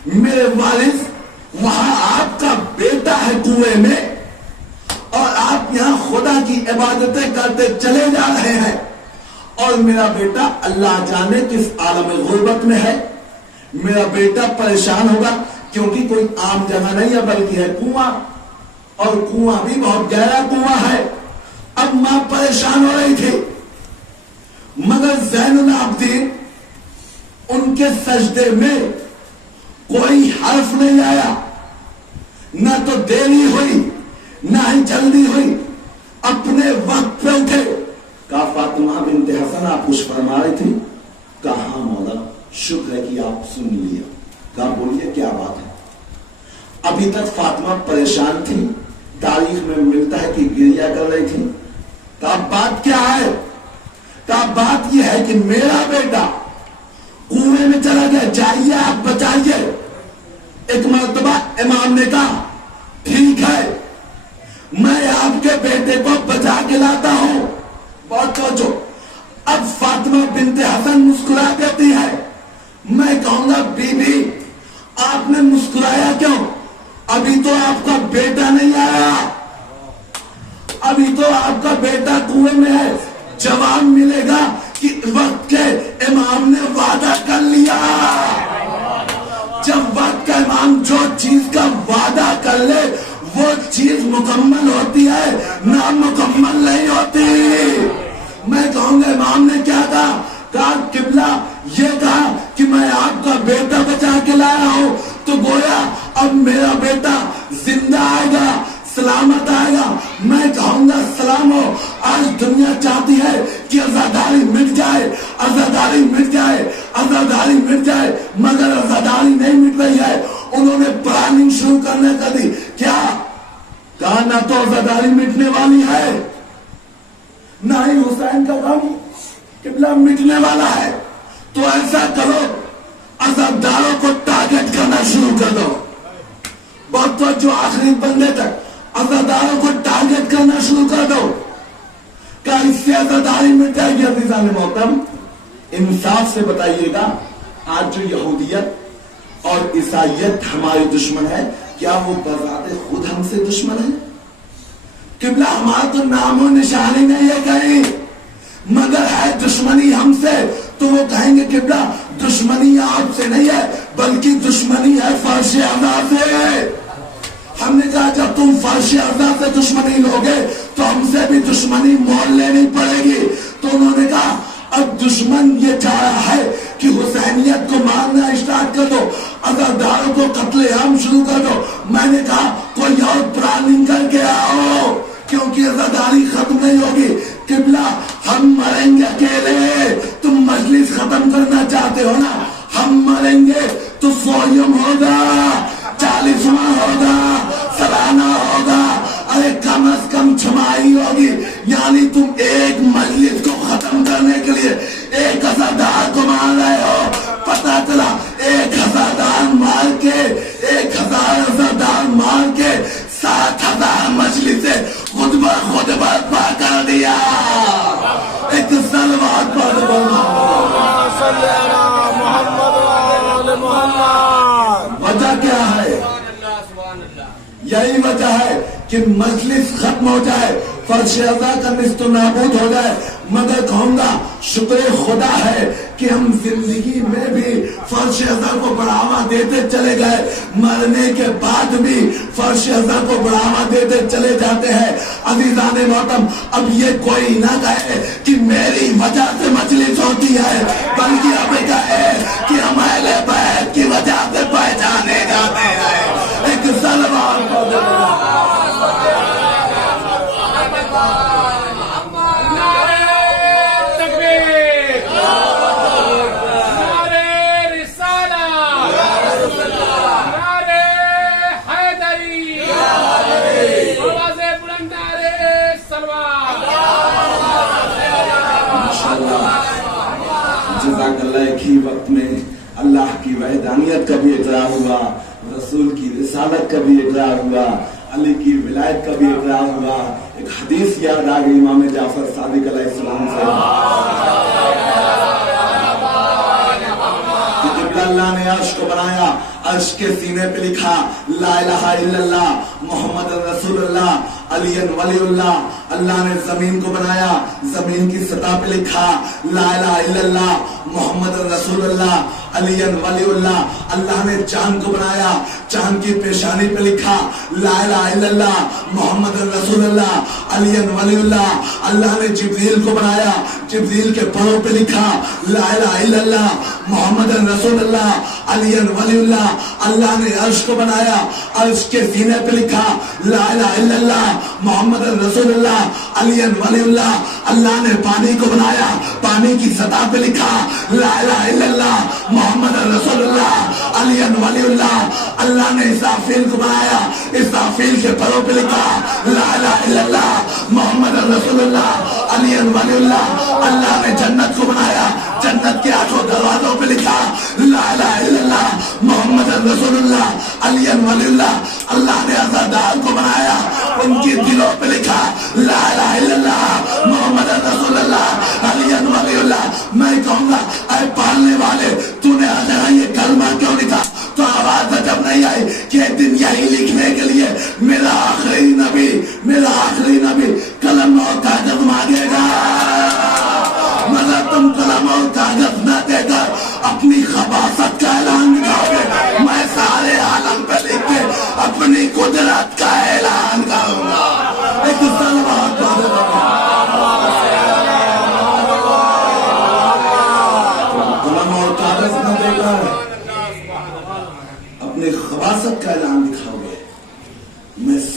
میرے والد، وہاں آپ کا بیٹا ہے کنویں میں اور آپ یہاں خدا کی عبادتیں کرتے چلے جا رہے ہیں، اور میرا بیٹا اللہ جانے کس عالم غربت میں ہے. میرا بیٹا پریشان ہوگا، کیونکہ کوئی عام جگہ نہیں ہے بلکہ ہے کنواں، اور کنواں بھی بہت گہرا کنواں ہے. اب ماں پریشان ہو رہی تھی، مگر زین العابدین ان کے سجدے میں کوئی حرف نہیں آیا، نہ تو دیری ہوئی نہ ہی جلدی ہوئی، اپنے وقت پہ اٹھے. کہا فاطمہ بنت حسن آپ کچھ فرما رہی تھی؟ کہا ہاں مولا، شکر ہے کہ آپ سن لیا. کہا بولیے کیا بات ہے. ابھی تک فاطمہ پریشان تھی، تاریخ میں ملتا ہے کہ گریہ کر رہی تھی. کہا بات کیا ہے؟ کہا بات یہ ہے کہ میرا بیٹا کنویں میں چلا گیا، جائیے آپ بچائیے. ایک مرتبہ امام نے کہا ٹھیک ہے، میں آپ کے بیٹے کو بچا کے لاتا ہوں. بہت سوچو. اب فاطمہ بنت حسن مسکرا دیتی ہے. میں کہوں گا بی بی آپ نے مسکرایا کیوں؟ ابھی تو آپ کا بیٹا نہیں آیا، ابھی تو آپ کا بیٹا کنویں میں ہے. جواب ملے گا کہ وقت کے امام نے وعدہ کر لیا. جب وقت کا امام جو چیز کا وعدہ کر لے وہ چیز مکمل ہوتی ہے، نامکمل نہیں ہوتی. میں کہوں گا امام نے کیا کہا؟ کہا قبلہ یہ کہا کہ میں آپ کا بیٹا بچا کے لایا ہوں، تو گویا اب میرا بیٹا زندہ آئے گا. سلامت آئے گا. میں کہوں گا سلام ہو. آج دنیا چاہتی ہے کہ عزاداری مٹ جائے, عزاداری مٹ جائے, عزاداری مٹ جائے, مگر عزاداری نہیں مٹ رہی ہے. انہوں نے پلاننگ شروع کرنے کا دی. کیا کہا؟ نہ تو عزاداری مٹنے والی ہے, نہ ہی حسین کا غم قبلہ مٹنے والا ہے. تو ایسا کرو, عزاداروں کو ٹارگٹ کرنا شروع کر دو. بہت جو آخری بندے تک عزاداروں کو ٹارگٹ کرنا شروع کر دو. کیا اس سے عزاداری مٹ جائے گی؟ عزیزان محترم, انصاف سے بتائیے گا, آج جو یہودیت اور عیسائیت ہماری دشمن ہے, کیا وہ بذات خود ہم سے دشمن ہے؟ قبلہ ہمارا تو نام و نشانی نہیں ہے کہیں, مگر ہے دشمنی ہم سے. تو وہ کہیں گے قبلہ دشمنی آپ سے نہیں ہے, بلکہ دشمنی ہے فرش اعضا سے. ہم نے کہا جب تم فرش اعضا سے دشمنی لوگے تو ہم سے بھی دشمنی مول لینی پڑے گی. تو انہوں نے کہا اب دشمن یہ چاہ رہا ہے کہ حسینیت کو مارنا اسٹارٹ کر دو, عزاداروں کو قتل عام شروع کر دو. میں نے کہا کوئی اور پلاننگ کر کے آؤ, کیونکہ عزاداری ختم نہیں ہوگی. قبلہ ہم مریں گے اکیلے. تم مجلس ختم کرنا چاہتے ہو نا, ہم مریں گے تو فوریم ہوگا, 40واں ہوگا, سالانہ ہوگا, ارے کم از کم چھمائی ہوگی. یعنی تم ایک مجلس کو ختم کرنے کے لیے 1 عزادار کو مار رہے ہو. پتا چلا 1 عزادار مار کے, 1000 عزادار مار کے 7000 مجلسیں خود بخود برپا کر دیا. ایک سلوات پڑھ دو. وجہ کیا ہے؟ یہی وجہ ہے کہ مجلس ختم ہو جائے, فرش اعضا کا نیست و نابود ہو جائے. مگر کہوں گا شکر خدا ہے کہ ہم زندگی میں بھی فرش اعضا کو بڑھاوا دیتے چلے گئے, مرنے کے بعد بھی فرش اعضا کو بڑھاوا دیتے چلے جاتے ہیں. عزیزان محترم, اب یہ کوئی نہ کہے کہ میری وجہ سے مجلس ہوتی ہے, بلکہ اب کہے کہ ہم اہل بیت کی وجہ سے پہچانے جاتے ہیں. ایک سلوات ایک ہی وقت میں اللہ کی وحدانیت کا بھی اقرار ہوا, رسول کی رسالت کا بھی اقرار ہوا, علی کی ولایت کا بھی اقرار ہوا. ایک حدیث یاد آ گئی امام جعفر صادق علیہ السلام سے کہ اللہ نے عرش کو بنایا, عرش کے سینے پہ لکھا لا الہ الا اللہ محمد رسول اللہ علی ولی اللہ. اللہ نے زمین کو بنایا, زمین کی سطح پہ لکھا لا الہ الا اللہ محمد رسول اللہ علی ولی اللہ. اللہ نے چاند کو بنایا, چاند کی پیشانی پہ لکھا لا الہ الا اللہ محمد رسول اللہ علی ولی اللہ. اللہ نے جبریل کو بنایا, جبریل کے پاؤں پہ لکھا لا الہ الا اللہ محمد رسول اللہ علی ولی اللہ. اللہ نے عرش کو بنایا, عرش کے سینے پہ لکھا لا الہ الا اللہ محمد رسول اللہ علی ولی اللہ. اللہ نے پانی کو بنایا, پانی کی سطح پہ لکھا لا الہ الا اللہ محمد رسول اللہ علی ولی اللہ. اللہ نے اسرافیل کو بنایا, اسرافیل کے پروں پہ لکھا لا الہ الا اللہ محمد رسول اللہ علی ولی اللہ. اللہ نے جنت کو بنایا, جنت کے 8 دروازوں پہ لکھا لا الہ الا اللہ محمد رسول اللہ علی ولی اللہ. اللہ نے عزادار کو بنایا, ان کی دلوں پہ لکھا لا الہ الا اللہ محمد رسول اللہ علی ولی اللہ. میں کہوں گا اے پالنے والے, تو نے یہ کلمہ کیوں لکھا؟ تو آواز جب نہیں آئی کہ ایک دن یہی لکھنے کے لیے میرا آخری نبی قلم اور کاغذ مانگے گا, مگر تم قلم اور کاغذ نہ دے کر اپنی خباثت کا اعلان کرو گے. میں سارے عالم پہ لکھ کے اپنی قدرت کا اعلان کروں گا. ایک سلوات قلم اور کاغذ نہ دے کر اپنی خباثت کا اعلان دکھاؤ گے. میں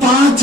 5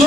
2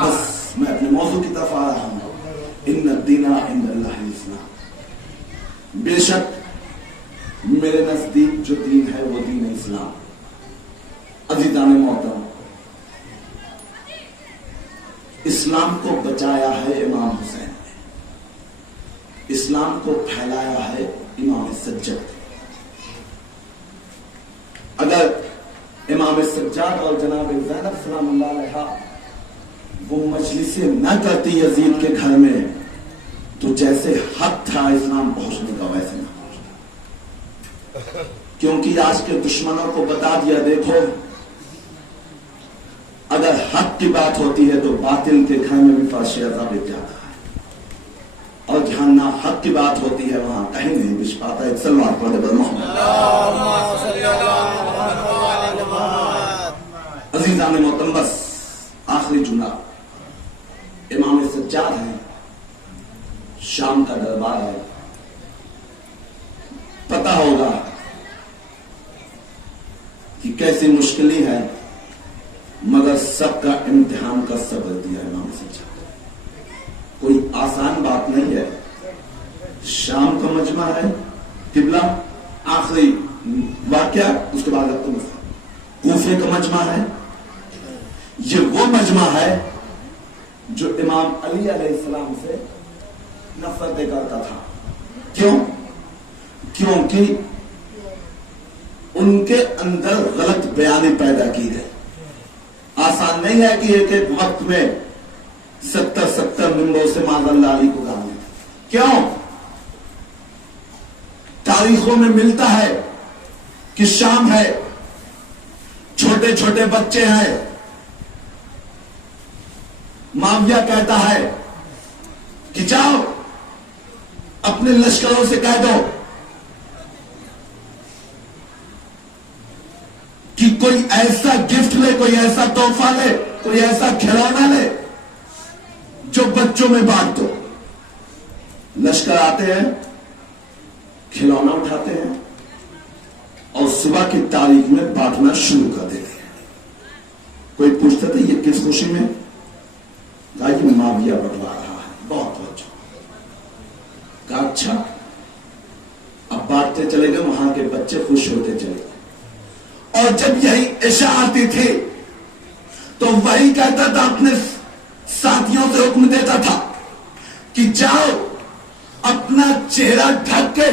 بس میں اپنے موضوع کی طرف آ رہا ہوں. ان الدین عند اللہ الاسلام. بے شک میرے نزدیک جو دین ہے وہ دین اسلام. عزیزان محترم، اسلام کو بچایا ہے امام حسین نے، اسلام کو پھیلایا ہے امام سجاد. اگر امام سجاد اور جناب زینب سلام اللہ علیہا وہ مجلسیں نہ کرتی یزید کے گھر میں تو جیسے حق تھا اسلام پہنچنے کا ویسے نہ پہنچتا. کیونکہ آج کے دشمنوں کو بتا دیا، دیکھو اگر حق کی بات ہوتی ہے تو باطل کے گھر میں بھی فرش عذاب جاتا ہے، اور جہاں نہ حق کی بات ہوتی ہے وہاں کہیں نہیں بچ پاتا. ایک صلوات پڑھے بر محمد. عزیزان محترم، بس آخری جملہ. امام سجاد ہیں، شام کا دربار ہے، پتا ہوگا کہ کیسی مشکلی ہے، مگر سب کا امتحان کا صبر دیا امام سجاد. کوئی آسان بات نہیں ہے. شام کا مجمع ہے، قبلہ آخری واقعہ، اس کے بعد اب کوفے کا مجمع ہے. یہ وہ مجمع ہے جو امام علی علیہ السلام سے نفرت کرتا تھا. کیوں؟ کیونکہ ان کے اندر غلط بیانی پیدا کی گئی. آسان نہیں ہے کہ ایک ایک وقت میں 70 ممبروں سے معاذ اللہ علی کو گانے. کیوں؟ تاریخوں میں ملتا ہے کہ شام ہے، چھوٹے چھوٹے بچے ہیں. معاویہ کہتا ہے کہ جاؤ اپنے لشکروں سے کہہ دو کہ کوئی ایسا گفٹ لے، کوئی ایسا تحفہ لے، کوئی ایسا کھلونا لے جو بچوں میں بانٹ دو. لشکر آتے ہیں، کھلونا اٹھاتے ہیں اور صبح کی تاریخ میں بانٹنا شروع کر دیتے ہیں. کوئی پوچھتا تھا یہ کس خوشی میں؟ کہا کہ معاویہ بٹوا رہا ہے. بہت اچھا. کہا اچھا، اب بانٹتے چلے گئے، وہاں کے بچے خوش ہوتے چلے گئے. اور جب یہی عشاء آتی تھی تو وہی کہتا تھا، اپنے ساتھیوں سے حکم دیتا تھا کہ جاؤ اپنا چہرہ ڈھک کے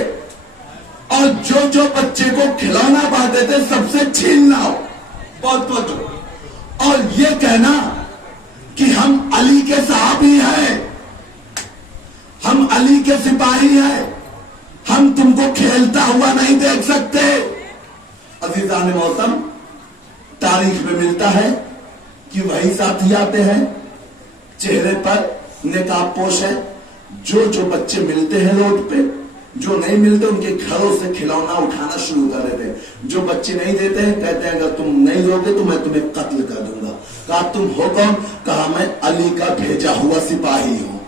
اور جو جو بچے کو کھلونا بانٹے تھے سب سے چھین لاؤ. بہت اور یہ کہنا کہ ہم علی کے صحابی ہیں، ہم علی کے سپاہی ہیں، ہم تم کو کھیلتا ہوا نہیں دیکھ سکتے. عزیزان محترم، تاریخ میں ملتا ہے کہ وہی ساتھی آتے ہیں، چہرے پر نقاب پوش ہے. جو جو بچے ملتے ہیں روڈ پہ، جو نہیں ملتے ان کے گھروں سے کھلونا اٹھانا شروع کر دیتے ہیں. جو بچے نہیں دیتے ہیں کہتے ہیں اگر تم نہیں دوگے تو میں تمہیں قتل کر دوں گا. کہا تم ہو کون؟ کہا میں علی کا بھیجا ہوا سپاہی ہوں،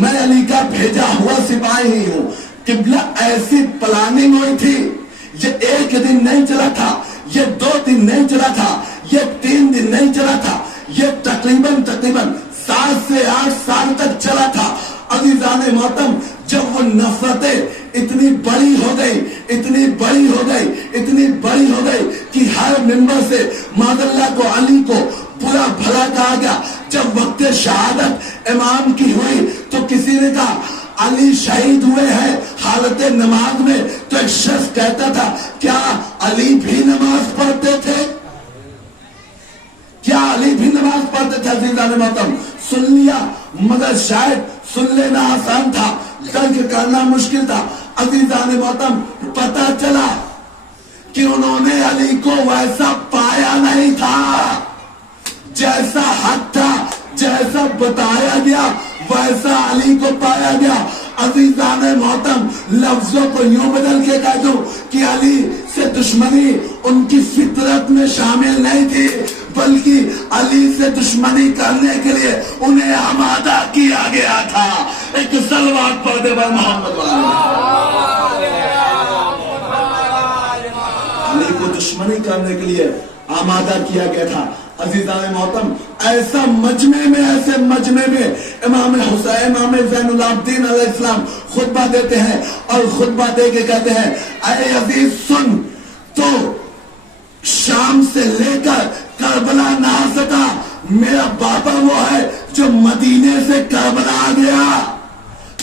میں علی کا بھیجا ہوا سپاہی ہوں. قبلہ ایسی پلاننگ ہوئی تھی، یہ ایک دن نہیں چلا تھا، یہ 2 دن نہیں چلا تھا، یہ 3 دن نہیں چلا تھا، یہ تقریباً 7 سے 8 سال تک چلا تھا. عزیزان محترم، جب وہ نفرتیں اتنی بڑی ہو گئی، اتنی بڑی ہو گئی، اتنی بڑی ہو گئی کہ ہر ممبر سے معاذ اللہ کو علی کو برا بھلا کہا گیا. جب وقت شہادت امام کی ہوئی تو کسی نے کہا علی شہید ہوئے ہیں حالت نماز میں، تو ایک شخص کہتا تھا کیا علی بھی نماز پڑھتے تھے؟ کیا علی بھی نماز پڑھتے تھے؟ عزیزان محترم، سن لیا مگر شاید سن لینا آسان تھا، درک کرنا مشکل تھا. عزیزان محترم، پتا چلا کہ انہوں نے علی کو ویسا پایا نہیں تھا جیسا حق تھا، جیسا بتایا گیا ویسا علی کو پایا گیا. عزیزان محترم، لفظوں کو یوں بدل کے کہہ دوں کہ علی سے دشمنی ان کی فطرت میں شامل نہیں تھی، بلکہ علی سے دشمنی کرنے کے لیے انہیں آمادہ کیا گیا تھا. ایک صلوات پڑھ دے بھائی محمد علی کو دشمنی کرنے کے لیے آمادہ کیا گیا تھا. عزیزان محترم ایسا مجمع میں امام حسین امام زین العابدین علیہ السلام خطبہ دیتے ہیں اور خطبہ دے کے کہتے ہیں اے عزیز سن تو شام سے لے کر کربلا نہ آ سکا, میرا بابا وہ ہے جو مدینے سے کربلا آ گیا.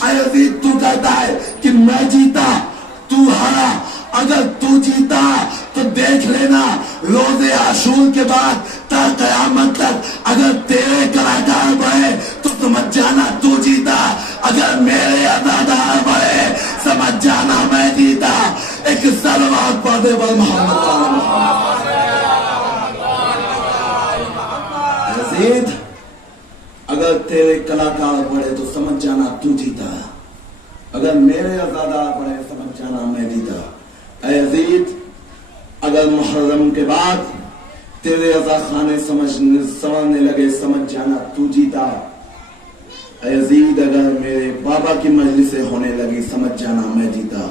اے عزیز تو کہتا ہے کہ میں جیتا تو ہارا, اگر تو جیتا تو دیکھ لینا روز عاشور کے بعد تا قیامت تک اگر تیرے کلاکار بڑھے تو سمجھ جانا تو جیتا, اگر میرے ادادار بڑھے سمجھ جانا میں جیتا. ایک صلوات پڑھ دے بول محمد. اگر تیرے کلاکار بڑھے تو سمجھ جانا تو جیتا, اگر میرے عزادار بڑھے سمجھ جانا میں جیتا. اے عزیز اگر محرم کے بعد تیرے عزا خانے سمجھنے لگے سمجھ جانا تو جیتا. اے عزیز اگر میرے بابا کی مجلسیں ہونے لگی سمجھ جانا میں جیتا.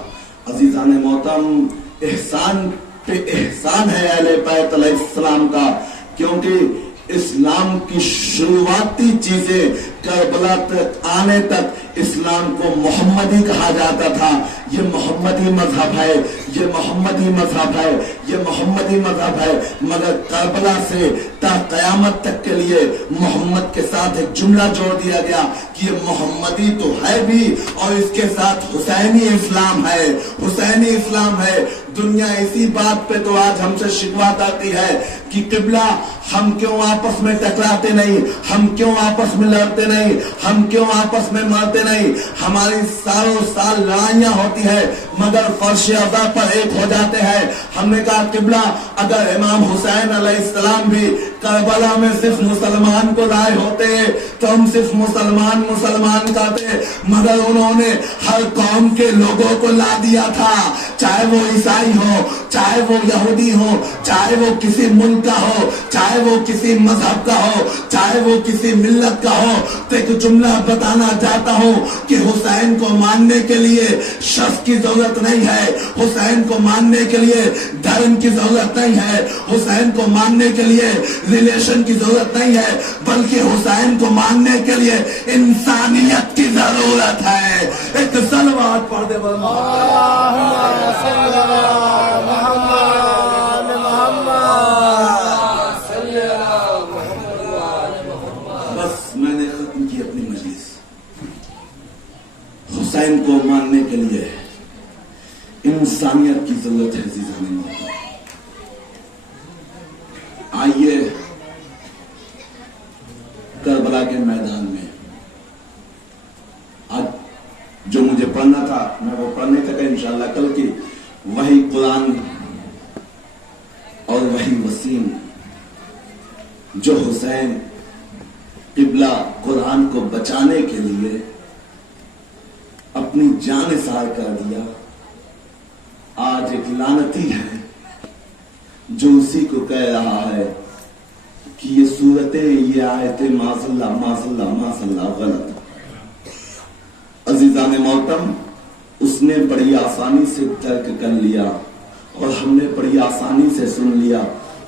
عزیزان محترم احسان پہ احسان ہے اہل بیت علیہ السلام کا, کیونکہ اسلام کی شروعاتی چیزیں کربلا تک آنے تک اسلام کو محمدی کہا جاتا تھا. یہ محمدی مذہب ہے, یہ محمدی مذہب ہے, یہ محمدی مذہب ہے. مگر کربلا سے تا قیامت تک کے لیے محمد کے ساتھ ایک جملہ جوڑ دیا گیا کہ یہ محمدی تو ہے بھی اور اس کے ساتھ حسینی اسلام ہے, حسینی اسلام ہے. دنیا اسی بات پہ تو آج ہم سے شکوا کرتی ہے کہ قبلہ ہم کیوں آپس میں ٹکراتے نہیں, ہم کیوں آپس میں لڑتے نہیں, ہم کیوں آپس میں مرتے نہیں. ہماری سالوں سال لڑائیاں ہوتی ہے مگر فرش عزا پر ایک ہو جاتے ہیں. ہم نے کہا قبلہ اگر امام حسین علیہ السلام بھی کربلا میں صرف مسلمان کو لائے ہوتے تو ہم صرف مسلمان کرتے, مگر انہوں نے ہر قوم کے لوگوں کو لا دیا تھا, چاہے وہ عیسائی ہو, چاہے وہ یہودی ہو, چاہے وہ کسی ملک کا ہو, چاہے وہ کسی مذہب کا ہو, چاہے وہ کسی ملت کا ہو. تو ایک جملہ بتانا چاہتا ہوں کہ حسین کو ماننے کے لیے شخص کی ضرورت نہیں ہے, حسین کو ماننے کے لیے دھرم کی ضرورت نہیں ہے, حسین کو ماننے کے لیے ریلیشن کی ضرورت نہیں ہے, بلکہ حسین کو ماننے کے لیے انسانیت کی ضرورت ہے. ایک صلوات پڑھ دے بس میں نے ختم کی اپنی مجلس. حسین کو ماننے کے لیے انسانیت کی ضرورت ہے. عزیزان محترم آئیے کربلا کے میدان میں آج جو مجھے پڑھنا تھا میں وہ پڑھنے تک انشاءاللہ کل کی وہی قرآن اور وہی وسیم جو حسین قبلہ قرآن کو بچانے کے لیے اپنی جان نثار کر دیا, آج ایک لعنتی ہے جو اسی کو کہہ رہا ہے کہ یہ صورتیں یہ آیتیں معاذ اللہ غلط. عزیزان محترم اس نے بڑی آسانی سے ترک کر لیا اور ہم نے بڑی آسانی سے سن لیا.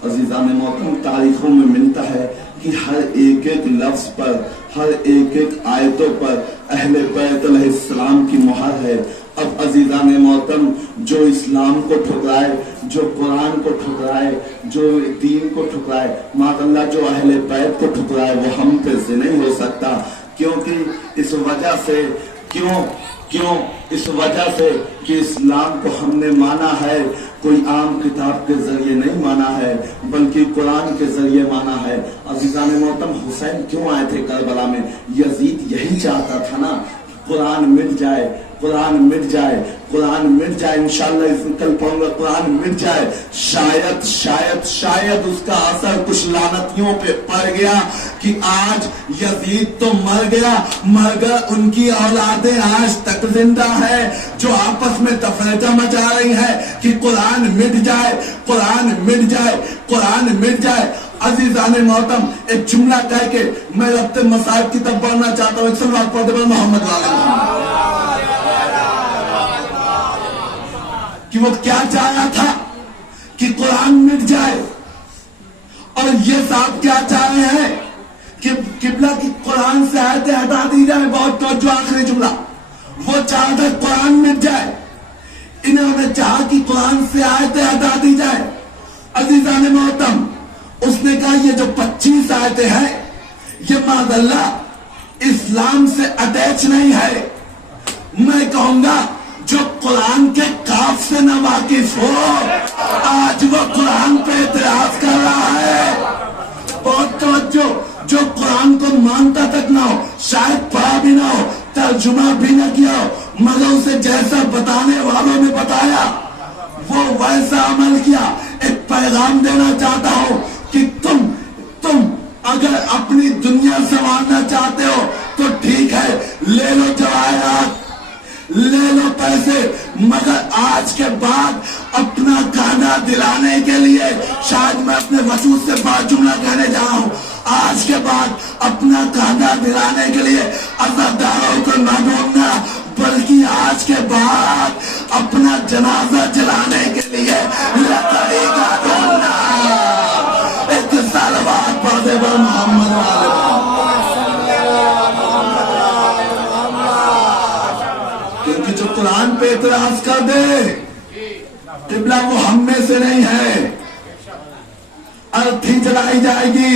عزیزان محترم تاریخوں میں ملتا ہے کہ ہر ایک ایک لفظ پر, ہر ایک ایک آیتوں پر اہل بیت علیہ السلام کی مہر ہے. اب عزیزان محترم جو اسلام کو ٹھکرائے, جو قرآن کو ٹھکرائے, جو دین کو ٹھکرائے, معاذ اللہ جو اہل بیت کو ٹھکرائے وہ ہم پہ سے نہیں ہو سکتا. کیونکہ اس وجہ سے اس وجہ سے کہ اسلام کو ہم نے مانا ہے, کوئی عام کتاب کے ذریعے نہیں مانا ہے بلکہ قرآن کے ذریعے مانا ہے. عزیزان محترم حسین کیوں آئے تھے کربلا میں؟ یزید یہی چاہتا تھا نا, قرآن مٹ جائے, قرآن مٹ جائے, قرآن مٹ جائے. انشاءاللہ اس کل پڑھوں گا قرآن مٹ جائے. شاید اس کا اثر کچھ لعنتیوں پہ پڑ گیا کہ آج یزید تو مر گیا مگر ان کی اولادیں آج تک زندہ ہے جو آپس میں تفرقہ مچا رہی ہے کہ قرآن مٹ جائے, قرآن مٹ جائے, قرآن مٹ جائے. عزیزان محترم ایک جملہ کہہ کے میں ربط مصائب کی طرف بڑھنا چاہتا ہوں. ایک صلوات پڑھ دے محمد کہ وہ کیا چاہا تھا کہ قرآن مٹ جائے. اور یہ صاحب کیا چاہ رہے ہیں کہ قبلہ کی قرآن سے آیتیں ہٹا دی جائے. بہت توجہ, آخری جملہ. وہ چاہتا ہے قرآن مٹ جائے, انہوں نے چاہا کہ قرآن سے آیتیں ہٹا دی جائے. عزیزان محترم, اس نے کہا یہ جو 25 آیتیں ہیں یہ معاذ اللہ اسلام سے اٹیچ نہیں ہے. میں کہوں گا جو قرآن کے کاف سے نہ واقف ہو آج وہ قرآن پہ اعتراض کر رہا ہے. بہت توجہ, جو قرآن کو مانتا تک نہ ہو, شاید پڑھا بھی نہ ہو, ترجمہ بھی نہ کیا ہو, مگر اسے جیسا بتانے والوں نے بتایا وہ ویسا عمل کیا. ایک پیغام دینا چاہتا ہوں کہ تم اگر اپنی دنیا سنوارنا چاہتے ہو تو ٹھیک ہے, لے لو جواہرات, لے لو پیسے, مگر آج کے بعد اپنا کھانا دلانے کے لیے, شاید میں اپنے وجود سے بات جملہ کہنے جا رہا ہوں, آج کے بعد اپنا کھانا دلانے کے لیے عزاداروں کو نہ ڈھونڈنا, بلکہ آج کے بعد اپنا جنازہ جلانے کے لیے لکڑی کا ڈھونڈنا. ایک صلوات پڑھ دے بر محمد والے. کیونکہ جو قرآن پہ اعتراض کر دے قبلہ وہ ہم میں سے نہیں ہے, ارتھی جلائی جائے گی.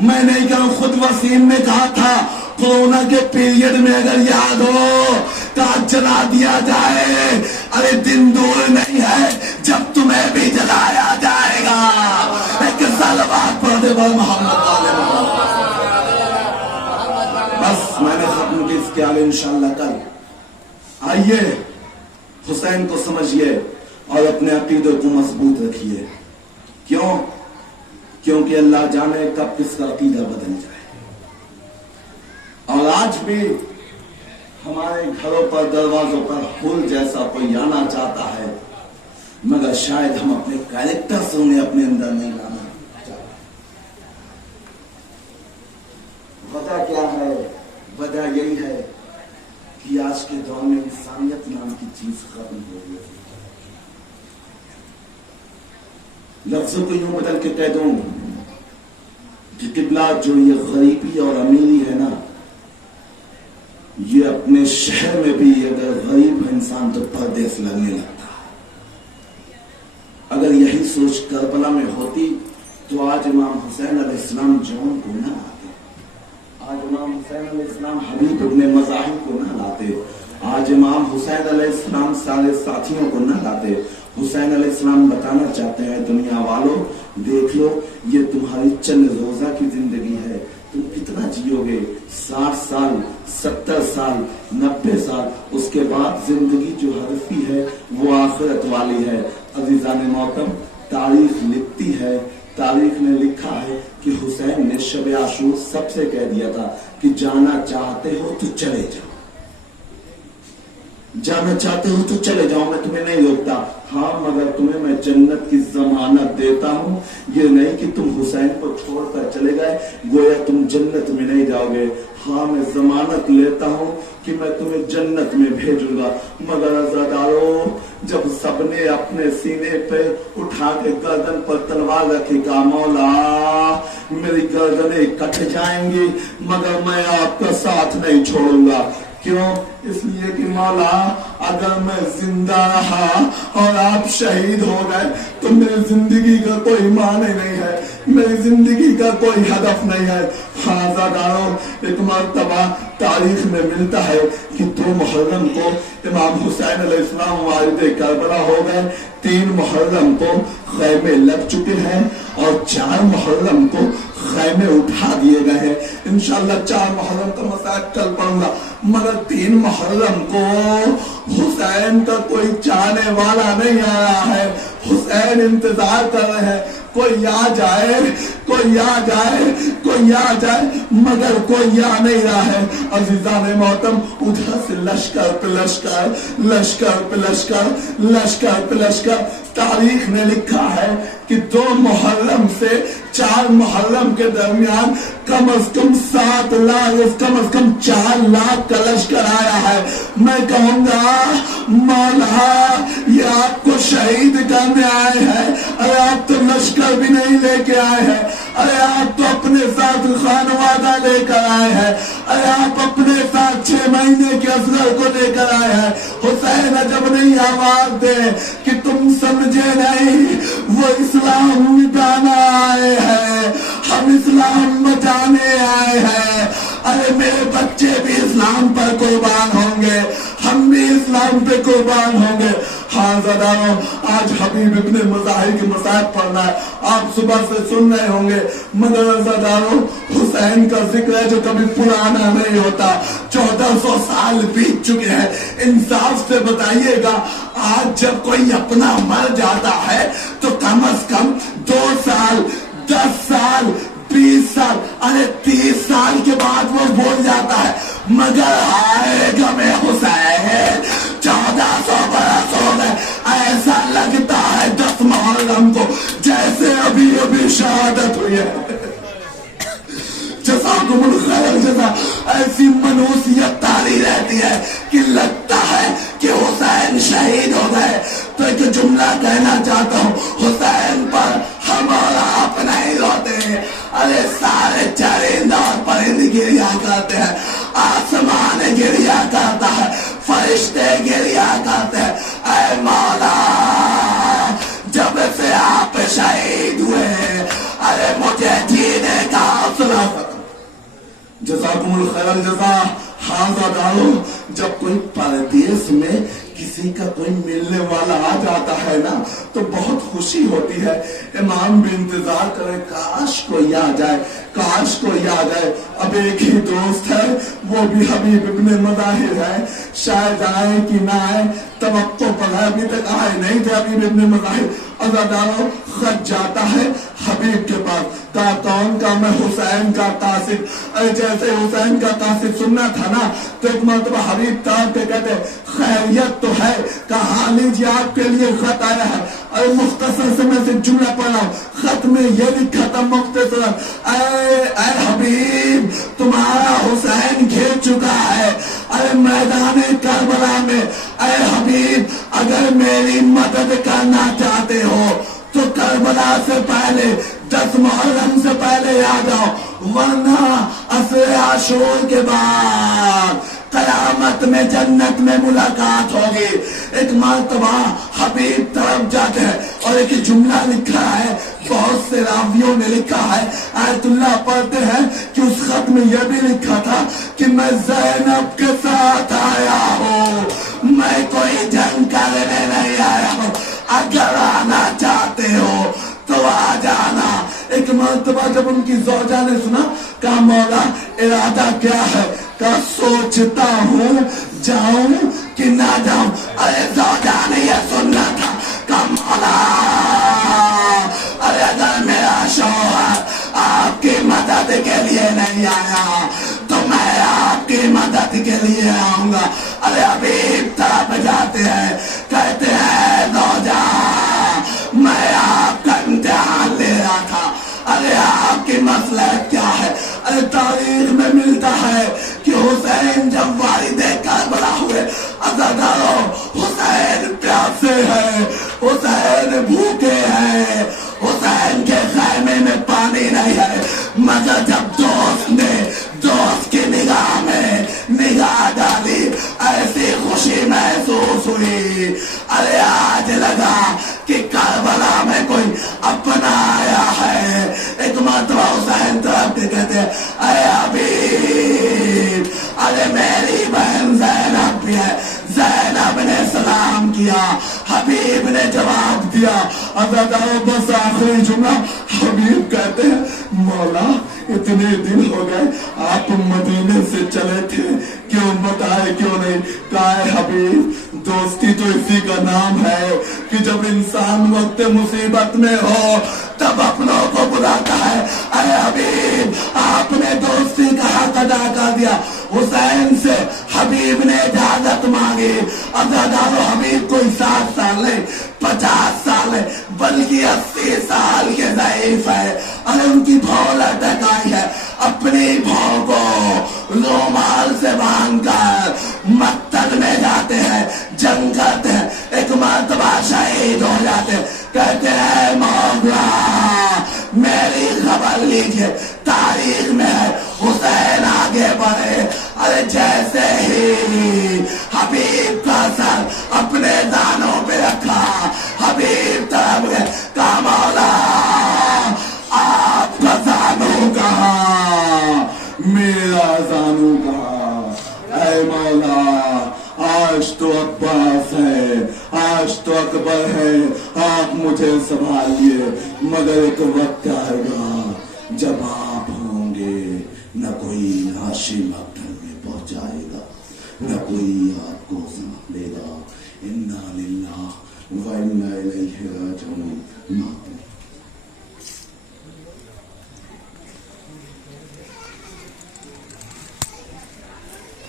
میں نہیں کہوں, خود وسیم نے کہا تھا کورونا کے پیریڈ میں اگر یاد ہو تو جلا دیا جائے. ارے دن دور نہیں ہے جب تمہیں بھی جلایا جائے گا. ایک صلوات پڑھ دے بر محمد والے. بس میں نے ختم کی, اس کے آگے انشاءاللہ کل. آئیے حسین کو سمجھیے اور اپنے عقیدے کو مضبوط رکھیے. کیوں؟ کیونکہ اللہ جانے کب کس کا عقیدہ بدل جائے. اور آج بھی ہمارے گھروں پر, دروازوں پر پھول جیسا کوئی آنا چاہتا ہے, مگر شاید ہم اپنے کیریکٹر سے انہیں اپنے اندر نہیں لانا چاہتے. وجہ کیا ہے؟ وجہ یہی ہے کہ آج کے دور میں انسانیت نام کی چیز ختم ہو گئی. لفظوں کو یوں بدل کے کہہ دوں کہ قبلہ جو یہ غریبی اور امیری ہے نا, یہ اپنے شہر میں بھی اگر غریب انسان تو پردیس لگنے لگتا ہے. اگر یہی سوچ کربلا میں ہوتی تو آج امام حسین علیہ السلام جون کو نہ آتے, آج امام حسین علیہ السلام حبیب ابن مذاہب کو نہ لاتے, آج امام حسین علیہ السلام سارے ساتھیوں کو نہ لاتے. حسین علیہ السلام بتانا چاہتے ہیں دنیا والوں, دیکھ لو یہ تمہاری چند روزہ کی زندگی ہے, تم کتنا جیو گے, 60 سال, 70 سال, 90 سال, اس کے بعد زندگی جو حرفی ہے وہ آخرت والی ہے. عزیزان محترم, تاریخ لکھتی ہے, تاریخ نے لکھا ہے کہ حسین نے شب عاشور سب سے کہہ دیا تھا کہ جانا چاہتے ہو تو چلے جاؤ, جانا چاہتے ہو تو چلے جاؤ, میں تمہیں نہیں روکتا. ہاں مگر تمہیں میں جنت کی ضمانت دیتا ہوں, یہ نہیں کہ تم حسین کو چھوڑ کر چلے گئے گویا تم جنت میں نہیں جاؤ گے. ہاں میں ضمانت لیتا ہوں کہ میں تمہیں جنت میں بھیجوں گا. مگر عزاداروں, جب سب نے اپنے سینے پہ اٹھا کے گردن پر تلوار رکھی, کہا مولا میری گردنیں کٹ جائیں گی مگر میں آپ کا ساتھ نہیں چھوڑوں گا. کیوں؟ اس لیے کہ مولا اگر میں زندہ رہا اور آپ شہید ہو گئے تو میری زندگی کا کوئی معنی نہیں ہے, میری زندگی کا کوئی ہدف نہیں ہے. عزاداروں, ایک مرتبہ تاریخ میں ملتا ہے کہ 2 محرم کو امام حسین علیہ السلام والد کربلا ہو گئے, 3 محرم کو خیمے لگ چکے ہیں اور 4 محرم کو خیمے اٹھا دیے گئے ہیں. انشاءاللہ 4 محرم کا مسائل کل پڑھوں گا, مگر 3 محرم کو حسین کا کوئی چاہنے والا نہیں آ رہا ہے. حسین انتظار کر رہے ہیں کوئی آ جائے, کوئی آ جائے, کوئی آ جائے, مگر کوئی آ نہیں رہا ہے. عزیزان محترم, ادھر سے لشکر پہ لشکر, لشکر پہ لشکر, لشکر پہ لشکر. تاریخ نے لکھا ہے کہ 2 محرم سے 4 محرم کے درمیان کم از کم 7 لاکھ, کم از کم 4 لاکھ کا لشکر آیا ہے. میں کہوں گا مولا یہ آپ کو شہید کرنے آئے ہیں, ارے آپ تو لشکر بھی نہیں لے کے آئے ہیں, ارے آپ تو اپنے ساتھ خانوادہ لے کر آئے ہیں، ارے آپ اپنے ساتھ 6 مہینے کے اصغر کو لے کر آئے ہیں۔ حسین جب نہیں آواز دے کہ تم سمجھے نہیں، وہ اسلام مٹانا آئے ہیں، ہم اسلام بچانے آئے ہیں۔ ارے میرے بچے بھی اسلام پر قربان ہوں گے، ہم بھی اسلام پہ قربان ہوں گے۔ ہاں زداروں، آج حبیب ابن مظاہر کی مصائب پڑھنا ہے، آپ صبح سے سن رہے ہوں گے، مگر زداروں حسین کا ذکر ہے جو کبھی پرانا نہیں ہوتا۔ 1400 سال بیت چکے ہیں، انصاف سے بتائیے گا آج جب کوئی اپنا مر جاتا ہے تو کم از کم 2 سال 10 سال 20 سال ارے 30 سال کے بعد وہ بھول جاتا ہے، مگر آئے گا میں حسین 1400 برس ہو گئے، ایسا لگتا ہے 10 محرم کو جیسے ابھی ابھی شہادت ہوئی ہے۔ جزاکم الخیر جزا، ایسی منوسیت تاری رہتی ہے کہ لگتا ہے کہ حسین شہید ہو گئے۔ تو ایک جملہ کہنا چاہتا ہوں، حسین پر ہم اور آپ نہیں روتے، ارے سارے چرند اور پرند گریا کرتے ہیں، آسمان گریا کرتا ہے، فرشتے گریا کرتے ہیں۔ اے مولا جب سے آپ شہید ہوئے ارے مجھے جینے کا حوصلہ ختم۔ جزاکم الخیر الجزا۔ حاضر دارو، جب کوئی پردیس میں کسی کا کوئی ملنے والا آ جاتا ہے نا تو بہت خوشی ہوتی ہے، امام بھی انتظار کرے کاش کوئی آ جائے، کاش کوئی آ جائے۔ اب ایک ہی دوست ہے، وہ بھی حبیب ابن مظاہر ہے، شاید آئے کہ نہ آئے، توقع پر ہے، ابھی تک آئے نہیں تھے حبیب ابن مظاہر۔ عزادارو، خط جاتا ہے حبیب کے پاس، کہا کون کا؟ میں حسین کا قاصد۔ جیسے حسین کا قاصد سننا تھا نا تو ایک مرتبہ حبیب تاب کے کہتے خیریت تو ہے، کہا لیجیے آپ کے لیے خط آیا ہے۔ اور مختصر سے میں سے جملہ پڑھ رہا ہوں، خط میں یہ لکھا تھا مختصر، اے حبیب تمہارا حسین گھیر چکا ہے ارے میدان کربلا میں، اے حبیب اگر میری مدد کرنا چاہتے ہو تو کربلا سے پہلے 10 محرم سے پہلے آ جاؤ، ورنہ عصر عاشور کے بعد قیامت میں جنت میں ملاقات ہوگی۔ ایک مرتبہ حبیب طرف جاتے ہیں اور ایک جملہ لکھا ہے، بہت سے راویوں نے لکھا ہے، آیت اللہ پڑھتے ہیں کہ اس خط میں یہ بھی لکھا تھا کہ میں زینب کے ساتھ آیا ہوں، میں کوئی جنگ کرنے نہیں آیا ہوں، اگر آنا چاہتے ہو تو آ جانا۔ ایک مرتبہ جب ان کی زوجہ نے سنا، کہا مولا ارادہ کیا ہے؟ کہا سوچتا ہوں جاؤں کہ نہ جاؤں۔ ارے زوجہ نے یہ سننا تھا، کہا مولا ارے اگر میرا شوہر آپ کی مدد کے لیے نہیں آیا تو میں آپ کی مدد کے لیے آؤں گا۔ ارے حبیب طرف جاتے ہیں، کہتے ہیں زوجہ میں آپ کا امتحان لے رہا تھا، ارے آپ کی مصلحت کیا ہے؟ ارے تاریخ میں ملتا ہے کہ حسین جب والد کربلا ہوئے، عزادارو حسین پیاسے ہیں، حسین بھوکے ہیں، حسین کے خیمے میں پانی نہیں ہے، مگر جب دوست نے دوست کی نگاہ میں نگاہ ڈالی ایسی خوشی محسوس ہوئی، ارے آج لگا کہ کربلا میں کوئی اپنا آیا ہے۔ ایک مرتبہ حسین طرف کے کہتے ہیں اے حبیب ارے میری بہن زینب بھی ہے۔ زینب نے سلام کیا، حبیب نے جواب دیا۔ عزادارو بس آخری جملہ حبیب کہتے ہیں مولا اتنے دن ہو گئے آپ مدینے سے چلے تھے، کیوں بتائے کیوں نہیں؟ کہا حبیب دوستی تو اسی کا نام ہے کہ جب انسان وقت مصیبت میں ہو تب اپنوں کو بلاتا ہے۔ اے حبیب آپ نے دوستی کا حق ادا کر دیا۔ حسین سے حبیب نے اجازت مانگی۔ عزادارو حبیب کوئی 60 سال نہیں 50 سال ہے بلکہ 80 سال کے ضعیف ہے، اور ان کی بھاؤ لٹک آئی ہے، اپنی بھاؤ کو رومال سے باندھ کر مقتل میں جاتے ہیں، جنگ کرتے ہیں، ایک مرتبہ شہید ہو جاتے ہیں۔ کہتے ہیں مولا میری خبر لیجیے تاریخ میں حسین آگے بڑھے، ارے جیسے ہی حبیب کا سر اپنے دانوں پہ رکھا، حبیب طرف گئے، کہا مولا آپ کا زانو کہاں، میرا زانو کہاں، اے مولا آج تو عباس ہے، آج تو اکبر ہے، آپ مجھے سنبھالیے، مگر ایک وقت آئے گا جب آپ ہوں گے نہ کوئی ناشی مقتل میں پہنچائے گا، نہ کوئی آپ کو سنبھالے گا۔ انا للہ و انا الیہ راجعون۔